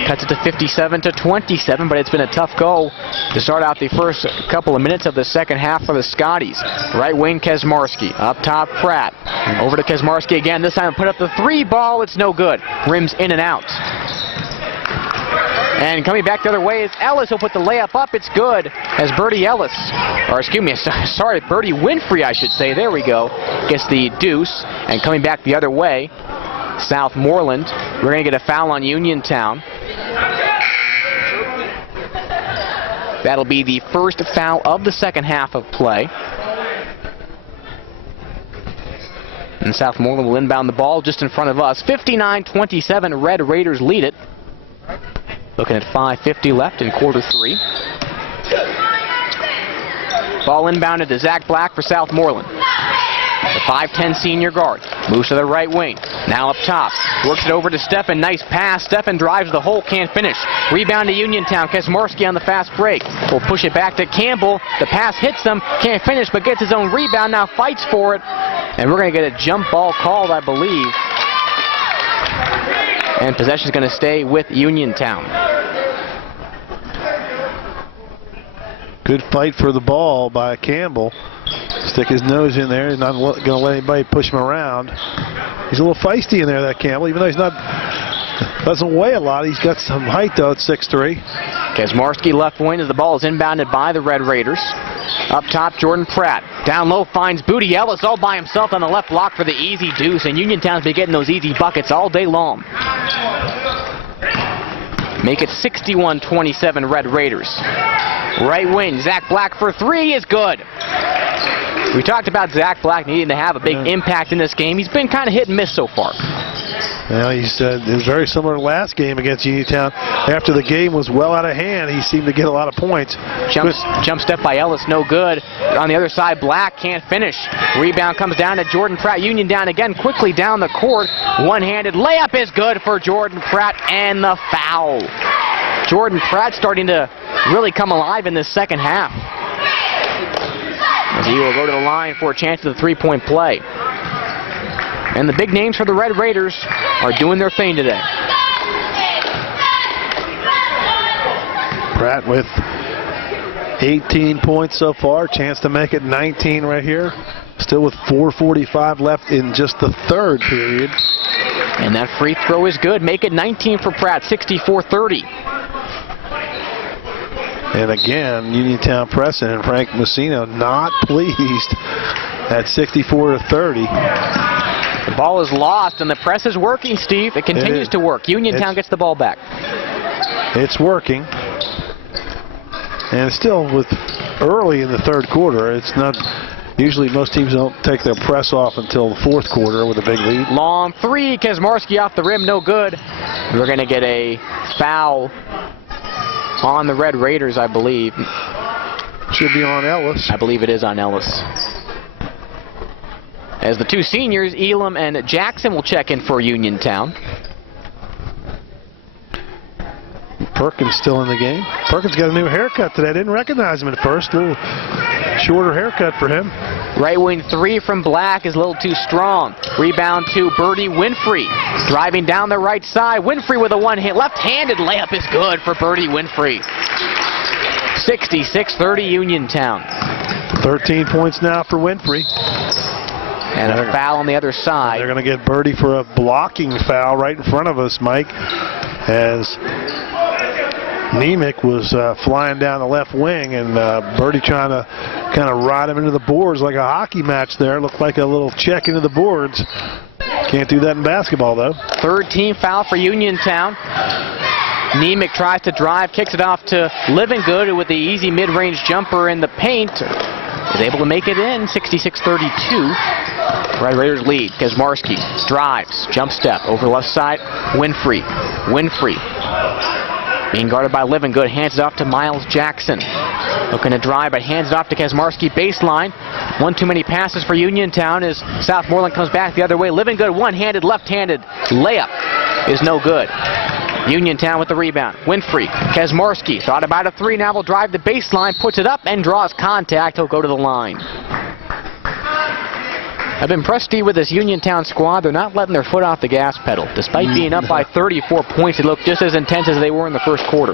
cuts it to 57-27, but it's been a tough go to start out the first couple of minutes of the second half for the Scotties. Right wing Kesmarski, up top Pratt. Over to Kesmarski again, this time put up the three ball, it's no good. Rims in and out. And coming back the other way is Ellis. He'll put the layup up. It's good as Birdie Ellis, or excuse me, sorry, Birdie Winfrey, I should say. There we go. Gets the deuce. And coming back the other way, Southmoreland. We're going to get a foul on Uniontown. That'll be the first foul of the second half of play. And Southmoreland will inbound the ball just in front of us. 59-27, Red Raiders lead it. Looking at 5:50 left in quarter three. Ball inbounded to Zach Black for Southmoreland. The 5'10 senior guard moves to the right wing. Now up top. Works it over to Stephan. Nice pass. Stephan drives the hole. Can't finish. Rebound to Uniontown. Kesmarski on the fast break. Will push it back to Campbell. The pass hits him. Can't finish but gets his own rebound. Now fights for it. And we're going to get a jump ball called, I believe. And possession is going to stay with Uniontown. Good fight for the ball by Campbell. Stick his nose in there. He's not going to let anybody push him around. He's a little feisty in there, that Campbell, even though doesn't weigh a lot. He's got some height, though, at 6'3". Kesmarski left wing as the ball is inbounded by the Red Raiders. Up top, Jordan Pratt. Down low finds Booty Ellis all by himself on the left block for the easy deuce, and Uniontown's been getting those easy buckets all day long. Make it 61-27 Red Raiders. Right wing, Zach Black for three is good. We talked about Zach Black needing to have a big impact in this game. He's been kind of hit and miss so far. Well, he said it was very similar to last game against Uniontown. After the game was well out of hand, he seemed to get a lot of points. Jump step by Ellis, no good. On the other side, Black can't finish. Rebound comes down to Jordan Pratt. Uniontown again, quickly down the court. One-handed layup is good for Jordan Pratt, and the foul. Jordan Pratt starting to really come alive in this second half, as he will go to the line for a chance at the three-point play. And the big names for the Red Raiders are doing their thing today. Pratt with 18 points so far. Chance to make it 19 right here. Still with 4:45 left in just the third period. And that free throw is good. Make it 19 for Pratt, 64-30. And again, Uniontown pressing, and Frank Messino not pleased at 64-30. The ball is lost, and the press is working, Steve. It continues to work. Uniontown gets the ball back. It's working. And still with early in the third quarter, it's not... Usually most teams don't take their press off until the fourth quarter with a big lead. Long three, Kesmarski off the rim, no good. We're going to get a foul on the Red Raiders, I believe. Should be on Ellis. I believe it is on Ellis. As the two seniors, Elam and Jackson, will check in for Uniontown. Perkins still in the game. Perkins got a new haircut today. I didn't recognize him at first. A little shorter haircut for him. Right wing three from Black is a little too strong. Rebound to Birdie Winfrey. Driving down the right side. Winfrey with a one-hand, left-handed layup is good for Birdie Winfrey. 66-30 Uniontown. 13 points now for Winfrey. And a foul on the other side. They're going to get Birdie for a blocking foul right in front of us, Mike, as Nemec was flying down the left wing, and Birdie trying to kind of ride him into the boards like a hockey match there. Looked like a little check into the boards. Can't do that in basketball, though. Third team foul for Uniontown. Nemec tries to drive, kicks it off to Livingood with the easy mid-range jumper in the paint. Is able to make it in, 66-32. Red Raiders lead. Kaczmarski drives, jump step over the left side. Winfrey. Being guarded by Livingood, hands it off to Miles Jackson. Looking to drive, but hands it off to Kaczmarski, baseline. One too many passes for Uniontown as Southmoreland comes back the other way. Livingood, one-handed, left-handed layup is no good. Uniontown with the rebound. Winfrey, Kaczmarski, thought about a three, now will drive the baseline, puts it up and draws contact. He'll go to the line. I've been impressed, Steve, with this Uniontown squad. They're not letting their foot off the gas pedal. Despite being up by 34 points, it looked just as intense as they were in the first quarter.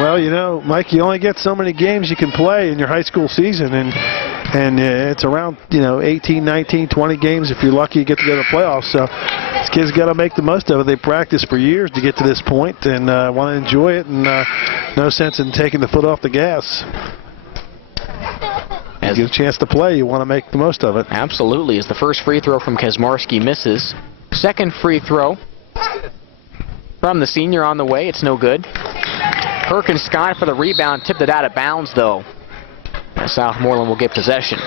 Well, you know, Mike, you only get so many games you can play in your high school season, and it's around, 18, 19, 20 games. If you're lucky, you get to go to the playoffs. So these kids got to make the most of it. They practiced for years to get to this point and want to enjoy it, and no sense in taking the foot off the gas. As you get a chance to play, you want to make the most of it. Absolutely. As the first free throw from Kaczmarski misses. Second free throw from the senior on the way. It's no good. Perkins Scott for the rebound. Tipped it out of bounds, though. And Southmoreland will get possession.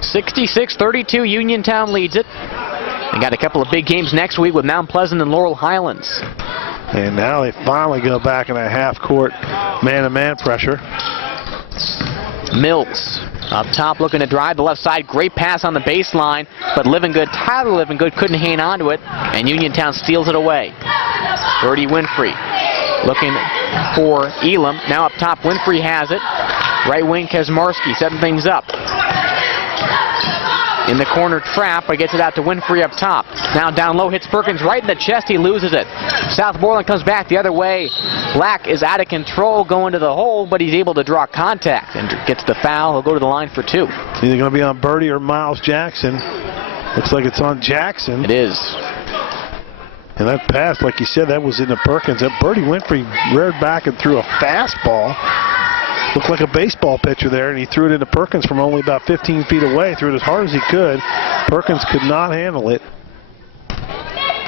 66-32, Uniontown leads it. They got a couple of big games next week with Mount Pleasant and Laurel Highlands. And now they finally go back in a half-court man-to-man pressure. Mills up top looking to drive the left side. Great pass on the baseline, but Tyler Livingood couldn't hang on to it, and Uniontown steals it away. Birdie Winfrey looking for Elam. Now up top, Winfrey has it. Right wing Kaczmarski setting things up. In the corner trap, but gets it out to Winfrey up top. Now down low, hits Perkins right in the chest. He loses it. Southmoreland comes back the other way. Black is out of control going to the hole, but he's able to draw contact and gets the foul. He'll go to the line for two. It's either going to be on Birdie or Miles Jackson. Looks like it's on Jackson. It is. And that pass, like you said, that was into Perkins. That Birdie Winfrey reared back and threw a fastball. Looked like a baseball pitcher there, and he threw it into Perkins from only about 15 feet away. Threw it as hard as he could. Perkins could not handle it.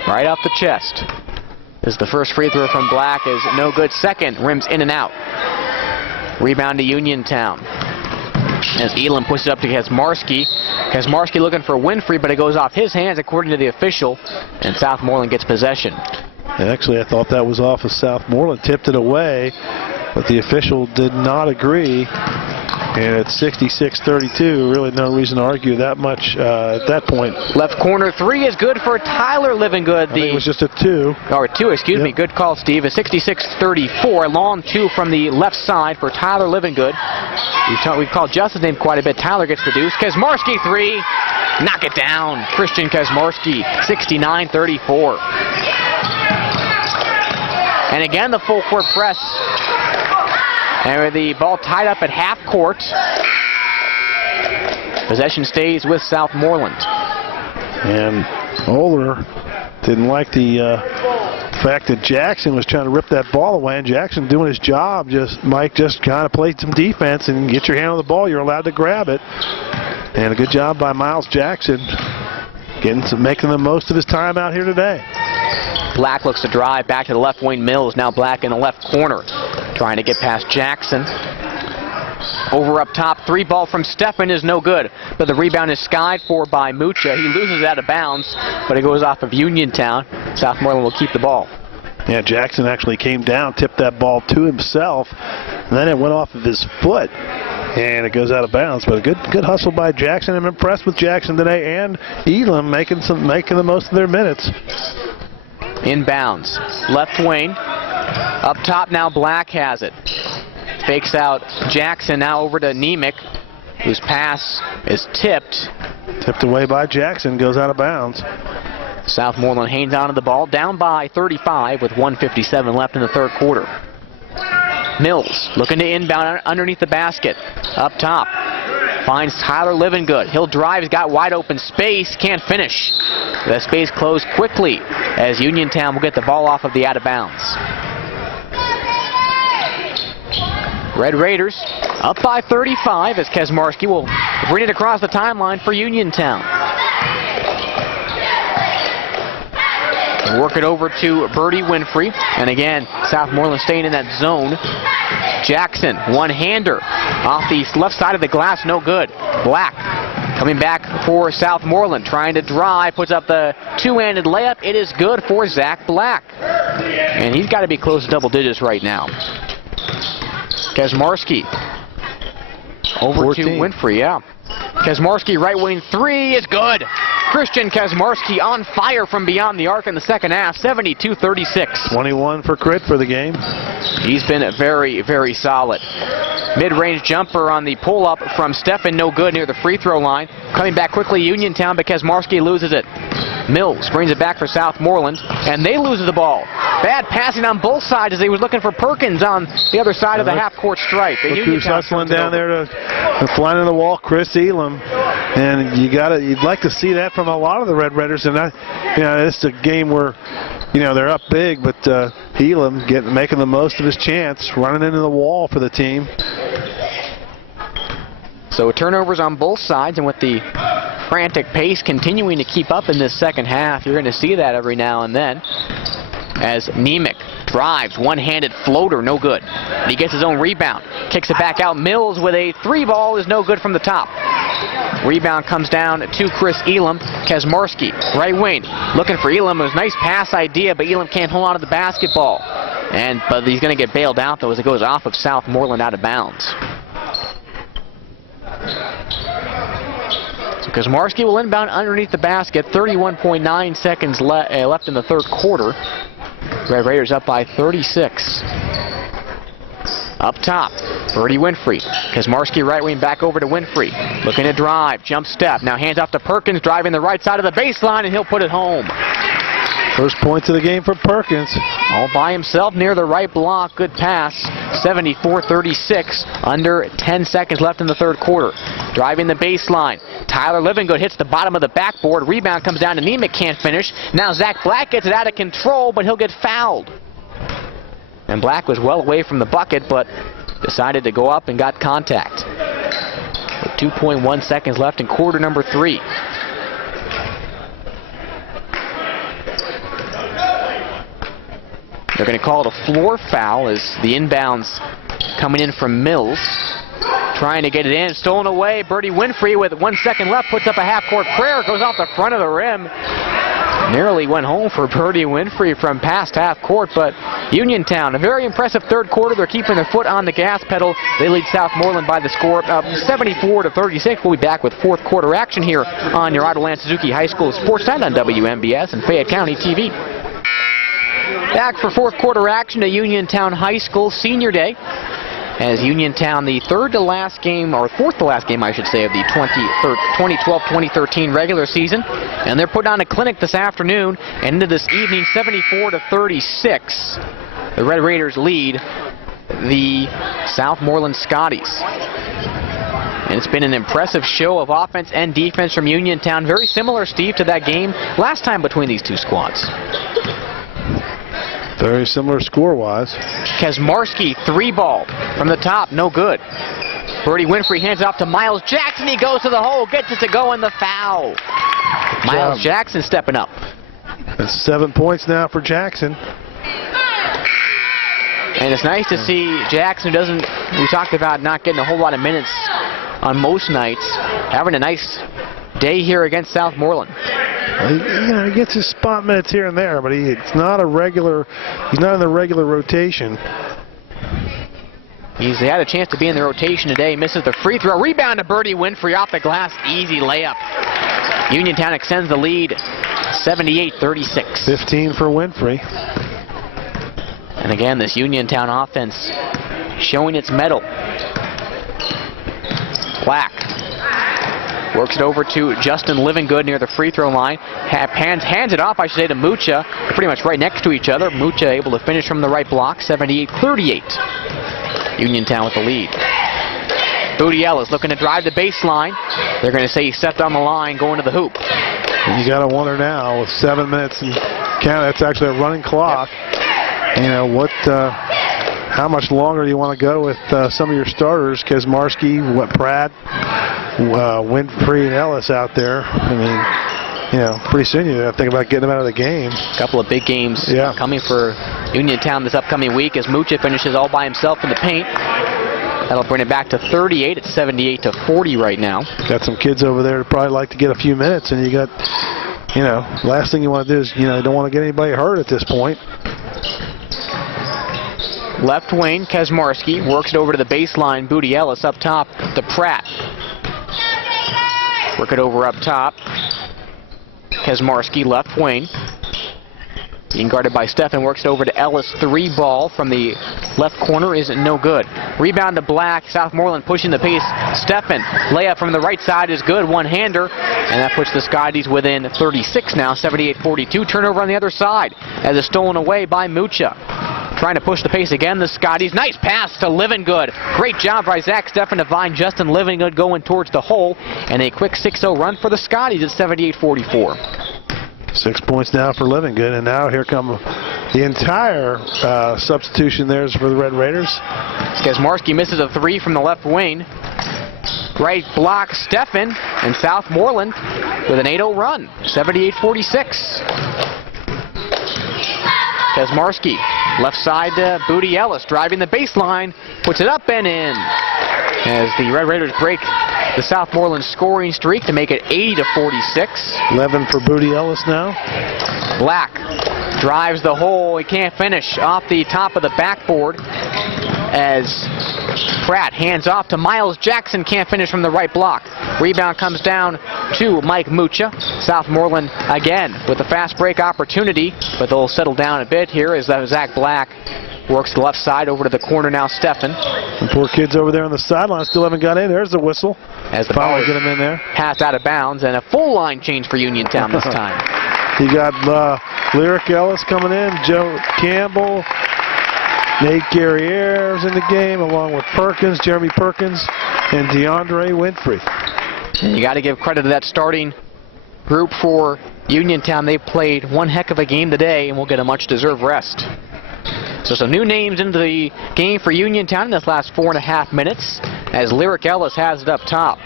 Right off the chest. This is the first free throw from Black is no good. Second, rims in and out. Rebound to Uniontown. As Elam pushes it up to Kaczmarski. Kaczmarski looking for Winfrey, but it goes off his hands according to the official, and Southmoreland gets possession. And actually, I thought that was off of Southmoreland. Tipped it away, but the official did not agree. And it's 66-32. Really no reason to argue that much at that point. Left corner three is good for Tyler Livingood. I think it was just a two. Or two, excuse me. Good call, Steve. A 66-34. Long two from the left side for Tyler Livingood. We've called Justin's name quite a bit. Tyler gets the deuce. Kaczmarski three. Knock it down. Christian Kaczmarski, 69-34. And again, the full court press. And with the ball tied up at half court, possession stays with Southmoreland. And Oler didn't like the fact that Jackson was trying to rip that ball away, and Jackson doing his job. Mike just kind of played some defense and get your hand on the ball. You're allowed to grab it. And a good job by Miles Jackson, making the most of his time out here today. Black looks to drive back to the left wing. Mills now Black in the left corner, trying to get past Jackson. Over up top, three ball from Steffen is no good, but the rebound is skied for by Mucha. He loses it out of bounds, but it goes off of Uniontown. Southmoreland will keep the ball. Yeah, Jackson actually came down, tipped that ball to himself, and then it went off of his foot, and it goes out of bounds. But a good hustle by Jackson. I'm impressed with Jackson today, and Elam making the most of their minutes. Inbounds, left wing. Up top now, Black has it. Fakes out Jackson, now over to Nemec, whose pass is tipped. Tipped away by Jackson, goes out of bounds. Southmoreland hangs on to the ball, down by 35 with 1:57 left in the third quarter. Mills looking to inbound underneath the basket. Up top. Finds Tyler Livingood. He'll drive. He's got wide open space. Can't finish. The space closed quickly as Uniontown will get the ball off of the out of bounds. Red Raiders up by 35 as Kaczmarski will bring it across the timeline for Uniontown. Work it over to Birdie Winfrey. And again, Southmoreland staying in that zone. Jackson, one-hander off the left side of the glass, no good. Black coming back for Southmoreland, trying to drive, puts up the two-handed layup. It is good for Zach Black. And he's got to be close to double digits right now. Kaczmarski over 14. to Winfrey, yeah. Kaczmarski right wing three is good. Christian Kaczmarski on fire from beyond the arc in the second half, 72-36. 21 for Crit for the game. He's been very, very solid. Mid-range jumper on the pull-up from Stephan, no good near the free throw line. Coming back quickly, Uniontown, but Kaczmarski loses it. Mills brings it back for Southmoreland, and they lose the ball. Bad passing on both sides as he was looking for Perkins on the other side of the half-court stripe. Look who's hustling down there to flying on the wall, Chris Elam. And you'd like to see that from a lot of the Red Raiders. And it's a game where, they're up big, but Elam making the most of his chance, running into the wall for the team. So turnovers on both sides, and with the frantic pace continuing to keep up in this second half, you're going to see that every now and then. As Nemec drives, one-handed floater, no good. And he gets his own rebound, kicks it back out. Mills with a three ball is no good from the top. Rebound comes down to Chris Elam. Kaczmarski, right wing, looking for Elam. It was a nice pass idea, but Elam can't hold on to the basketball. But he's going to get bailed out, though, as it goes off of Southmoreland out of bounds. So Kaczmarski will inbound underneath the basket. 31.9 seconds left in the third quarter. Red Raiders up by 36. Up top, Birdie Winfrey. Kaczmarski right wing back over to Winfrey. Looking to drive, jump step. Now hands off to Perkins, driving the right side of the baseline, and he'll put it home. First points of the game for Perkins. All by himself near the right block. Good pass. 74-36. Under 10 seconds left in the third quarter. Driving the baseline. Tyler Livingood hits the bottom of the backboard. Rebound comes down to Nemec, can't finish. Now Zach Black gets it out of control, but he'll get fouled. And Black was well away from the bucket, but decided to go up and got contact. With 2.1 seconds left in quarter number 3. They're going to call it a floor foul as the inbounds coming in from Mills. Trying to get it in, stolen away. Birdie Winfrey with 1 second left puts up a half-court prayer, goes off the front of the rim. Nearly went home for Birdie Winfrey from past half court, but Uniontown, a very impressive third quarter. They're keeping their foot on the gas pedal. They lead Southmoreland by the score of 74-36. We'll be back with fourth quarter action here on your Autoland Suzuki High School Sports Night on WMBS and Fayette County TV. Back for fourth quarter action at Uniontown High School Senior Day. As Uniontown, the fourth to last game, I should say, of the 2012-2013 regular season. And they're putting on a clinic this afternoon and into this evening, 74-36. The Red Raiders lead the Southmoreland Scotties. And it's been an impressive show of offense and defense from Uniontown. Very similar, Steve, to that game last time between these two squads. Very similar score-wise. Kaczmarski, three ball from the top, no good. Birdie Winfrey hands off to Miles Jackson. He goes to the hole, gets it to go, and the foul. Miles Jackson stepping up. That's 7 points now for Jackson. And it's nice to see Jackson, we talked about not getting a whole lot of minutes on most nights, having a nice day here against Southmoreland. He gets his spot minutes here and there, but he's not in the regular rotation. He had a chance to be in the rotation today. Misses the free throw. Rebound to Birdie Winfrey off the glass. Easy layup. Uniontown extends the lead 78-36. 15 for Winfrey. And again, this Uniontown offense showing its mettle. Black works it over to Justin Livingood near the free throw line. Hands it off, I should say, to Mucha. They're pretty much right next to each other. Mucha able to finish from the right block, 78-38. Uniontown with the lead. Booty Ellis looking to drive the baseline. They're going to say he stepped on the line going to the hoop. And you got to wonder now with 7 minutes and count. That's actually a running clock. You know what? How much longer do you want to go with some of your starters? Kaczmarski, Pratt, Winfrey, and Ellis out there. I mean, you know, pretty soon you have to think about getting them out of the game. A couple of big games coming for Uniontown this upcoming week as Mucha finishes all by himself in the paint. That'll bring it back to 38. It's 78-40 right now. Got some kids over there that probably like to get a few minutes, and you got, you know, last thing you want to do is, you know, you don't want to get anybody hurt at this point. Left wing, Kaczmarski works it over to the baseline. Booty Ellis up top to Pratt. Work it over up top. Kaczmarski left wing. Being guarded by Steffen, works it over to Ellis. 3 ball from the left corner is no good. Rebound to Black. Southmoreland pushing the pace. Steffen, layup from the right side is good. One-hander. And that puts the Scotties within 36 now. 78-42. Turnover on the other side as it's stolen away by Mucha. Trying to push the pace again, the Scotties. Nice pass to Livingood. Great job by Zach Steffen to find Justin Livingood going towards the hole. And a quick 6-0 run for the Scotties at 78-44. 6 points now for Livingood, and now here come the entire substitution there is for the Red Raiders. Kaczmarski misses a 3 from the left wing. Right block, Steffen, and Southmoreland with an 8-0 run, 78-46. Kaczmarski, left side to Booty Ellis, driving the baseline, puts it up and in. As the Red Raiders break the Southmoreland scoring streak to make it 80-46. 11 for Booty Ellis now. Black drives the hole. He can't finish off the top of the backboard as Pratt hands off to Miles Jackson. Can't finish from the right block. Rebound comes down to Mike Mucha. Southmoreland again with a fast break opportunity, but they'll settle down a bit here as Zach Black works the left side over to the corner now. Steffen. The poor kids over there on the sideline still haven't got in. There's the whistle. As the ball get him in there. Passed out of bounds, and a full line change for Uniontown this time. You got Lyric Ellis coming in, Joe Campbell, Nate Guerriere's in the game, along with Perkins, Jeremy Perkins, and DeAndre Winfrey. You got to give credit to that starting group for Uniontown. They played one heck of a game today, and will get a much-deserved rest. So some new names into the game for Uniontown in this last 4.5 minutes as Lyric Ellis has it up top.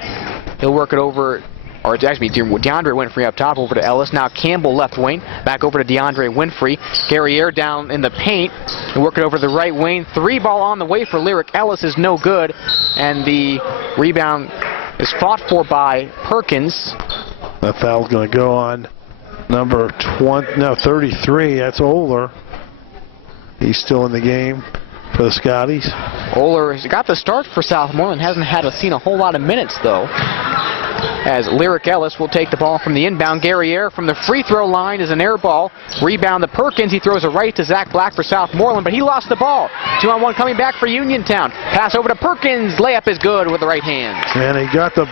He'll work it over, or it's actually DeAndre Winfrey up top over to Ellis. Now Campbell left wing, back over to DeAndre Winfrey. Guerriere down in the paint. He'll work it over the right wing. 3 ball on the way for Lyric Ellis is no good. And the rebound is fought for by Perkins. That foul's going to go on number 33. That's Oler. He's still in the game for the Scotties. Oler has got the start for Southmoreland. Hasn't seen a whole lot of minutes, though. As Lyric Ellis will take the ball from the inbound. Guerriere from the free throw line is an air ball. Rebound to Perkins. He throws a right to Zach Black for Southmoreland, but he lost the ball. 2-on-1 coming back for Uniontown. Pass over to Perkins. Layup is good with the right hand. And he got the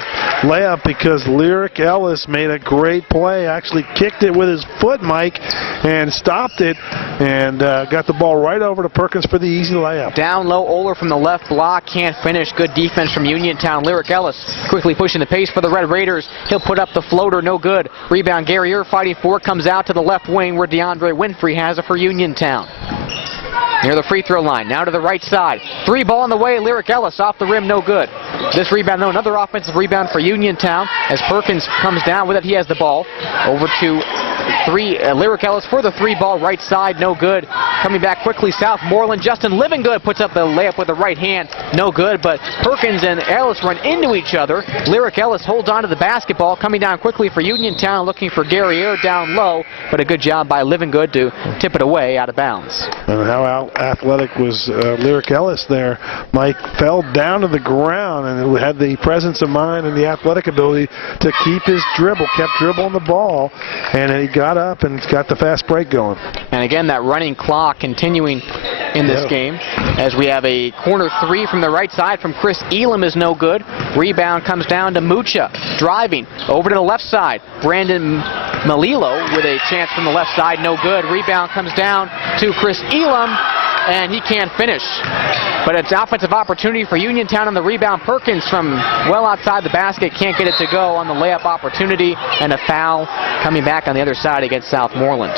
layup because Lyric Ellis made a great play. Actually kicked it with his foot, Mike, and stopped it, and got the ball right over to Perkins for the easy layup. Down low, Oler from the left block. Can't finish. Good defense from Uniontown. Lyric Ellis quickly pushing the pace for the Red Raiders. He'll put up the floater, no good. Rebound, Guerriere fighting for it, comes out to the left wing where DeAndre Winfrey has it for Uniontown. Near the free throw line, now to the right side. 3 ball on the way, Lyric Ellis off the rim, no good. This rebound, though, another offensive rebound for Uniontown as Perkins comes down with it. He has the ball. Over to Lyric Ellis for the 3 ball, right side, no good. Coming back quickly, Southmoreland. Justin Livingood puts up the layup with the right hand, no good, but Perkins and Ellis run into each other. Lyric Ellis holds on to the basketball, coming down quickly for Uniontown, looking for Guerriere down low, but a good job by Livingood to tip it away out of bounds. And how athletic was Lyric Ellis there. Mike fell down to the ground and had the presence of mind and the athletic ability to keep his dribble, kept dribbling the ball, and he got up and got the fast break going. And again, that running clock continuing in this game as we have a corner 3 from the right side from Chris Elam is no good. Rebound comes down to Mucha, driving over to the left side. Brandon Malilo with a chance from the left side, no good. Rebound comes down to Chris Elam, and he can't finish. But it's offensive opportunity for Uniontown on the rebound. Perkins from well outside the basket can't get it to go on the layup opportunity, and a foul coming back on the other side against Southmoreland.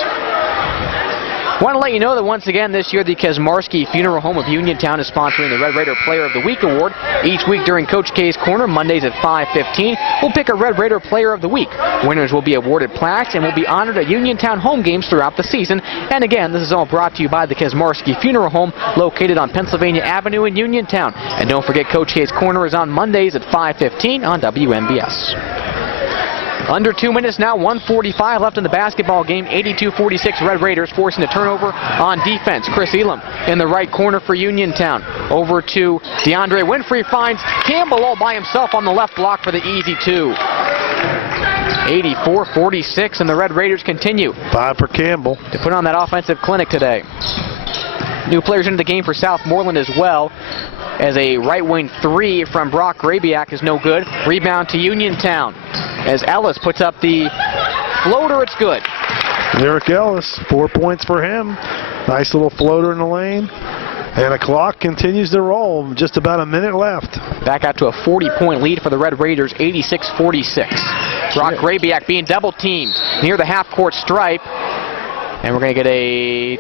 Want to let you know that once again this year the Kesmarski Funeral Home of Uniontown is sponsoring the Red Raider Player of the Week Award. Each week during Coach K's Corner, Mondays at 5:15, we'll pick a Red Raider Player of the Week. Winners will be awarded plaques and will be honored at Uniontown home games throughout the season. And again, this is all brought to you by the Kesmarski Funeral Home, located on Pennsylvania Avenue in Uniontown. And don't forget, Coach K's Corner is on Mondays at 5:15 on WMBS. Under 2 minutes now, 1:45 left in the basketball game. 82-46 Red Raiders forcing a turnover on defense. Chris Elam in the right corner for Uniontown. Over to DeAndre Winfrey, finds Campbell all by himself on the left block for the easy two. 84-46, and the Red Raiders continue 5 for Campbell to put on that offensive clinic today. New players into the game for Southmoreland as well, as a right wing three from Brock Grabiak is no good. Rebound to Uniontown as Ellis puts up the floater. It's good. Lyric Ellis, 4 points for him. Nice little floater in the lane. And the clock continues to roll. Just about a minute left. Back out to a 40-point lead for the Red Raiders, 86-46. Brock Grabiak being double teamed near the half-court stripe. And we're going to get a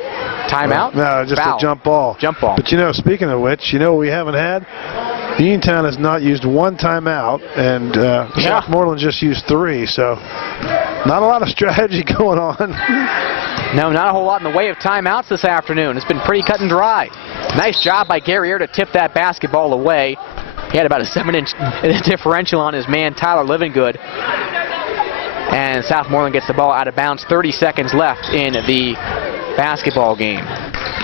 timeout? No, just foul. A jump ball. Jump ball. But, you know, speaking of which, you know what we haven't had? Uniontown has not used one timeout, and Southmoreland just used 3, so not a lot of strategy going on. No, not a whole lot in the way of timeouts this afternoon. It's been pretty cut and dry. Nice job by Guerriere to tip that basketball away. He had about a 7-inch differential on his man, Tyler Livingood. And Southmoreland gets the ball out of bounds. 30 seconds left in the basketball game.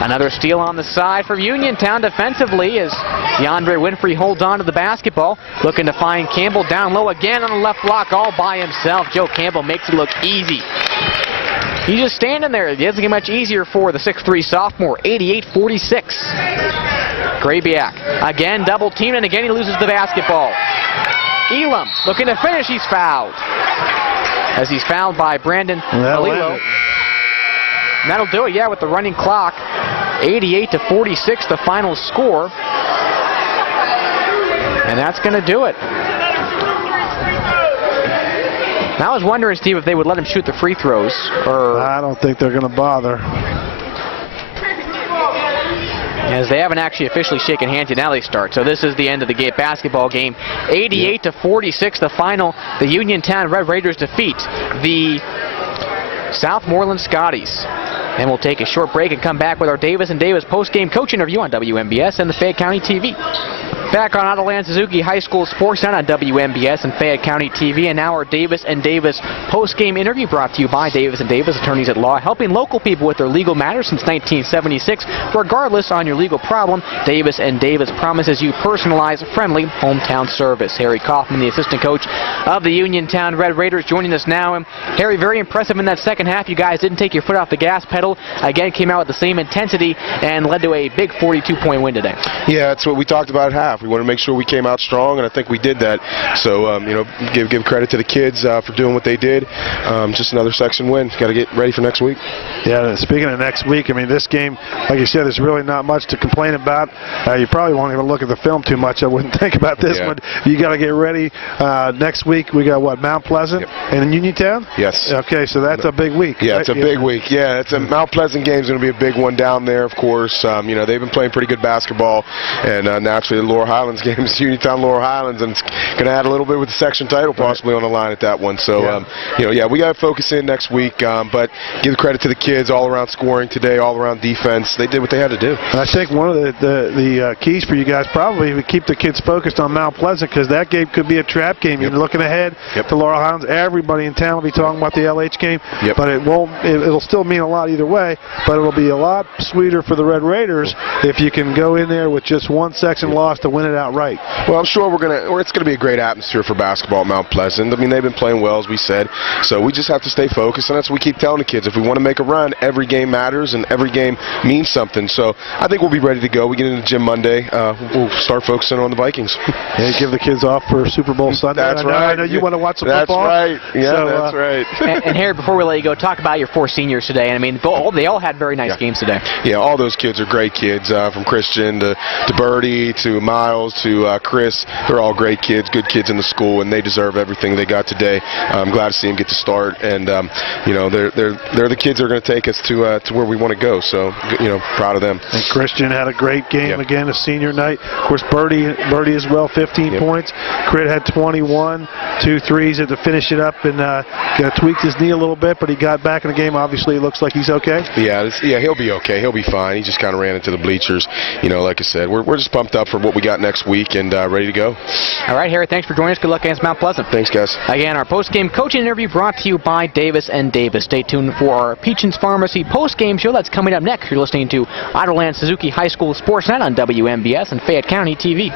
Another steal on the side from Uniontown defensively as DeAndre Winfrey holds on to the basketball, looking to find Campbell down low again on the left block all by himself. Joe Campbell makes it look easy. He's just standing there. It doesn't get much easier for the 6'3 sophomore. 88-46. Grabiak again double teamed, and again he loses the basketball. Elam looking to finish. He's fouled. As he's fouled by Brandon Malilo. And that'll do it, with the running clock. 88-46, the final score. And that's going to do it. Now I was wondering, Steve, if they would let him shoot the free throws. Or I don't think they're going to bother. As they haven't actually officially shaken hands yet, now they start. So this is the end of the basketball game. 88-46, the final. The Uniontown Red Raiders defeat the Southmoreland Scotties. And we'll take a short break and come back with our Davis & Davis post-game coach interview on WMBS and the Fayette County TV. Back on Autoland Suzuki High School Sports Center on WMBS and Fayette County TV, and now our Davis & Davis post-game interview brought to you by Davis & Davis, attorneys at law, helping local people with their legal matters since 1976. Regardless on your legal problem, Davis & Davis promises you personalized, friendly hometown service. Harry Kaufman, the assistant coach of the Uniontown Red Raiders, joining us now. And Harry, very impressive in that second half. You guys didn't take your foot off the gas pedal. Again, came out with the same intensity and led to a big 42-point win today. Yeah, that's what we talked about at half. We wanted to make sure we came out strong, and I think we did that. So, give credit to the kids for doing what they did. Just another section win. Got to get ready for next week. Yeah, speaking of next week, I mean, this game, like you said, there's really not much to complain about. You probably won't even look at the film too much. I wouldn't think about this one. You got to get ready. Next week, we got what, Mount Pleasant and Uniontown? Yes. Okay, so that's a big week. Yeah, it's a big week. Yeah, it's a Mount Pleasant game is going to be a big one down there, of course. They've been playing pretty good basketball, and naturally the Laurel Highlands game is Uniontown Laurel Highlands, and it's going to add a little bit with the section title possibly on the line at that one. So, we got to focus in next week, but give credit to the kids all around scoring today, all around defense. They did what they had to do. And I think one of the keys for you guys probably to keep the kids focused on Mount Pleasant, because that game could be a trap game. You're looking ahead to Laurel Highlands. Everybody in town will be talking about the LH game, but it'll still mean a lot either way, but it'll be a lot sweeter for the Red Raiders if you can go in there with just one section loss to win it outright. Well, I'm sure it's gonna be a great atmosphere for basketball at Mount Pleasant. I mean, they've been playing well, as we said, so we just have to stay focused, and that's what we keep telling the kids. If we want to make a run, every game matters, and every game means something. So I think we'll be ready to go. We get into the gym Monday. We'll start focusing on the Vikings. Yeah, give the kids off for Super Bowl Sunday. That's right. I know you want to watch some football. That's right. Yeah, so, that's right. and Harry, before we let you go, talk about your 4 seniors today. And I mean, they all had very nice games today. Yeah, all those kids are great kids, from Christian to Birdie to Miles to Chris. They're all great kids, good kids in the school, and they deserve everything they got today. I'm glad to see them get to start, and they're the kids that are going to take us to where we want to go. So proud of them. And Christian had a great game again, a senior night. Of course, Birdie as well, 15 points. Crit had 21, 2 threes to finish it up, and tweaked his knee a little bit, but he got back in the game. Obviously, it looks like he's okay. Yeah, he'll be okay. He'll be fine. He just kind of ran into the bleachers. Like I said, we're just pumped up for what we got next week and ready to go. All right, Harry, thanks for joining us. Good luck against Mount Pleasant. Thanks, guys. Again, our post-game coaching interview brought to you by Davis & Davis. Stay tuned for our Peachins Pharmacy post-game show. That's coming up next. You're listening to Idleland Suzuki High School Sportsnet on WMBS and Fayette County TV.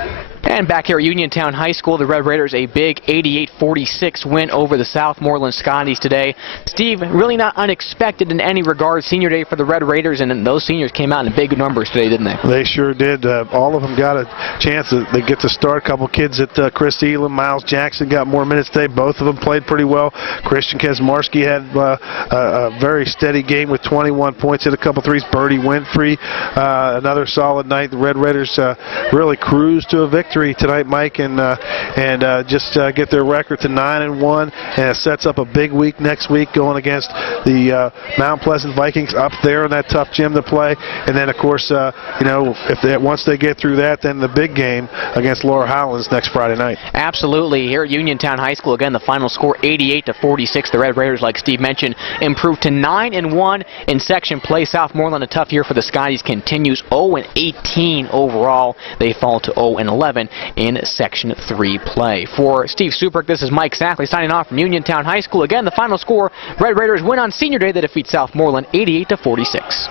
And back here at Uniontown High School, the Red Raiders a big 88-46 win over the Southmoreland Scotties today. Steve, really not unexpected in any regard. Senior day for the Red Raiders, and those seniors came out in big numbers today, didn't they? They sure did. All of them got a chance. They get to start. A couple kids at Chris Elam, Miles Jackson got more minutes today. Both of them played pretty well. Christian Kesmarski had a very steady game with 21 points, hit a couple threes. Birdie Winfrey, another solid night. The Red Raiders really cruised to a victory tonight, Mike, and just get their record to 9-1, and it sets up a big week next week going against the Mount Pleasant Vikings up there in that tough gym to play. And then, of course, once they get through that, then the big game against Laura Howlands next Friday night. Absolutely. Here at Uniontown High School, again, the final score 88-46. The Red Raiders, like Steve mentioned, improved to 9-1 in section play. Southmoreland, a tough year for the Scotties, continues 0-18 overall. They fall to 0-11 in Section 3 play. For Steve Suprick, this is Mike Sackley signing off from Uniontown High School. Again, the final score, Red Raiders win on Senior Day. They defeat Southmoreland 88-46.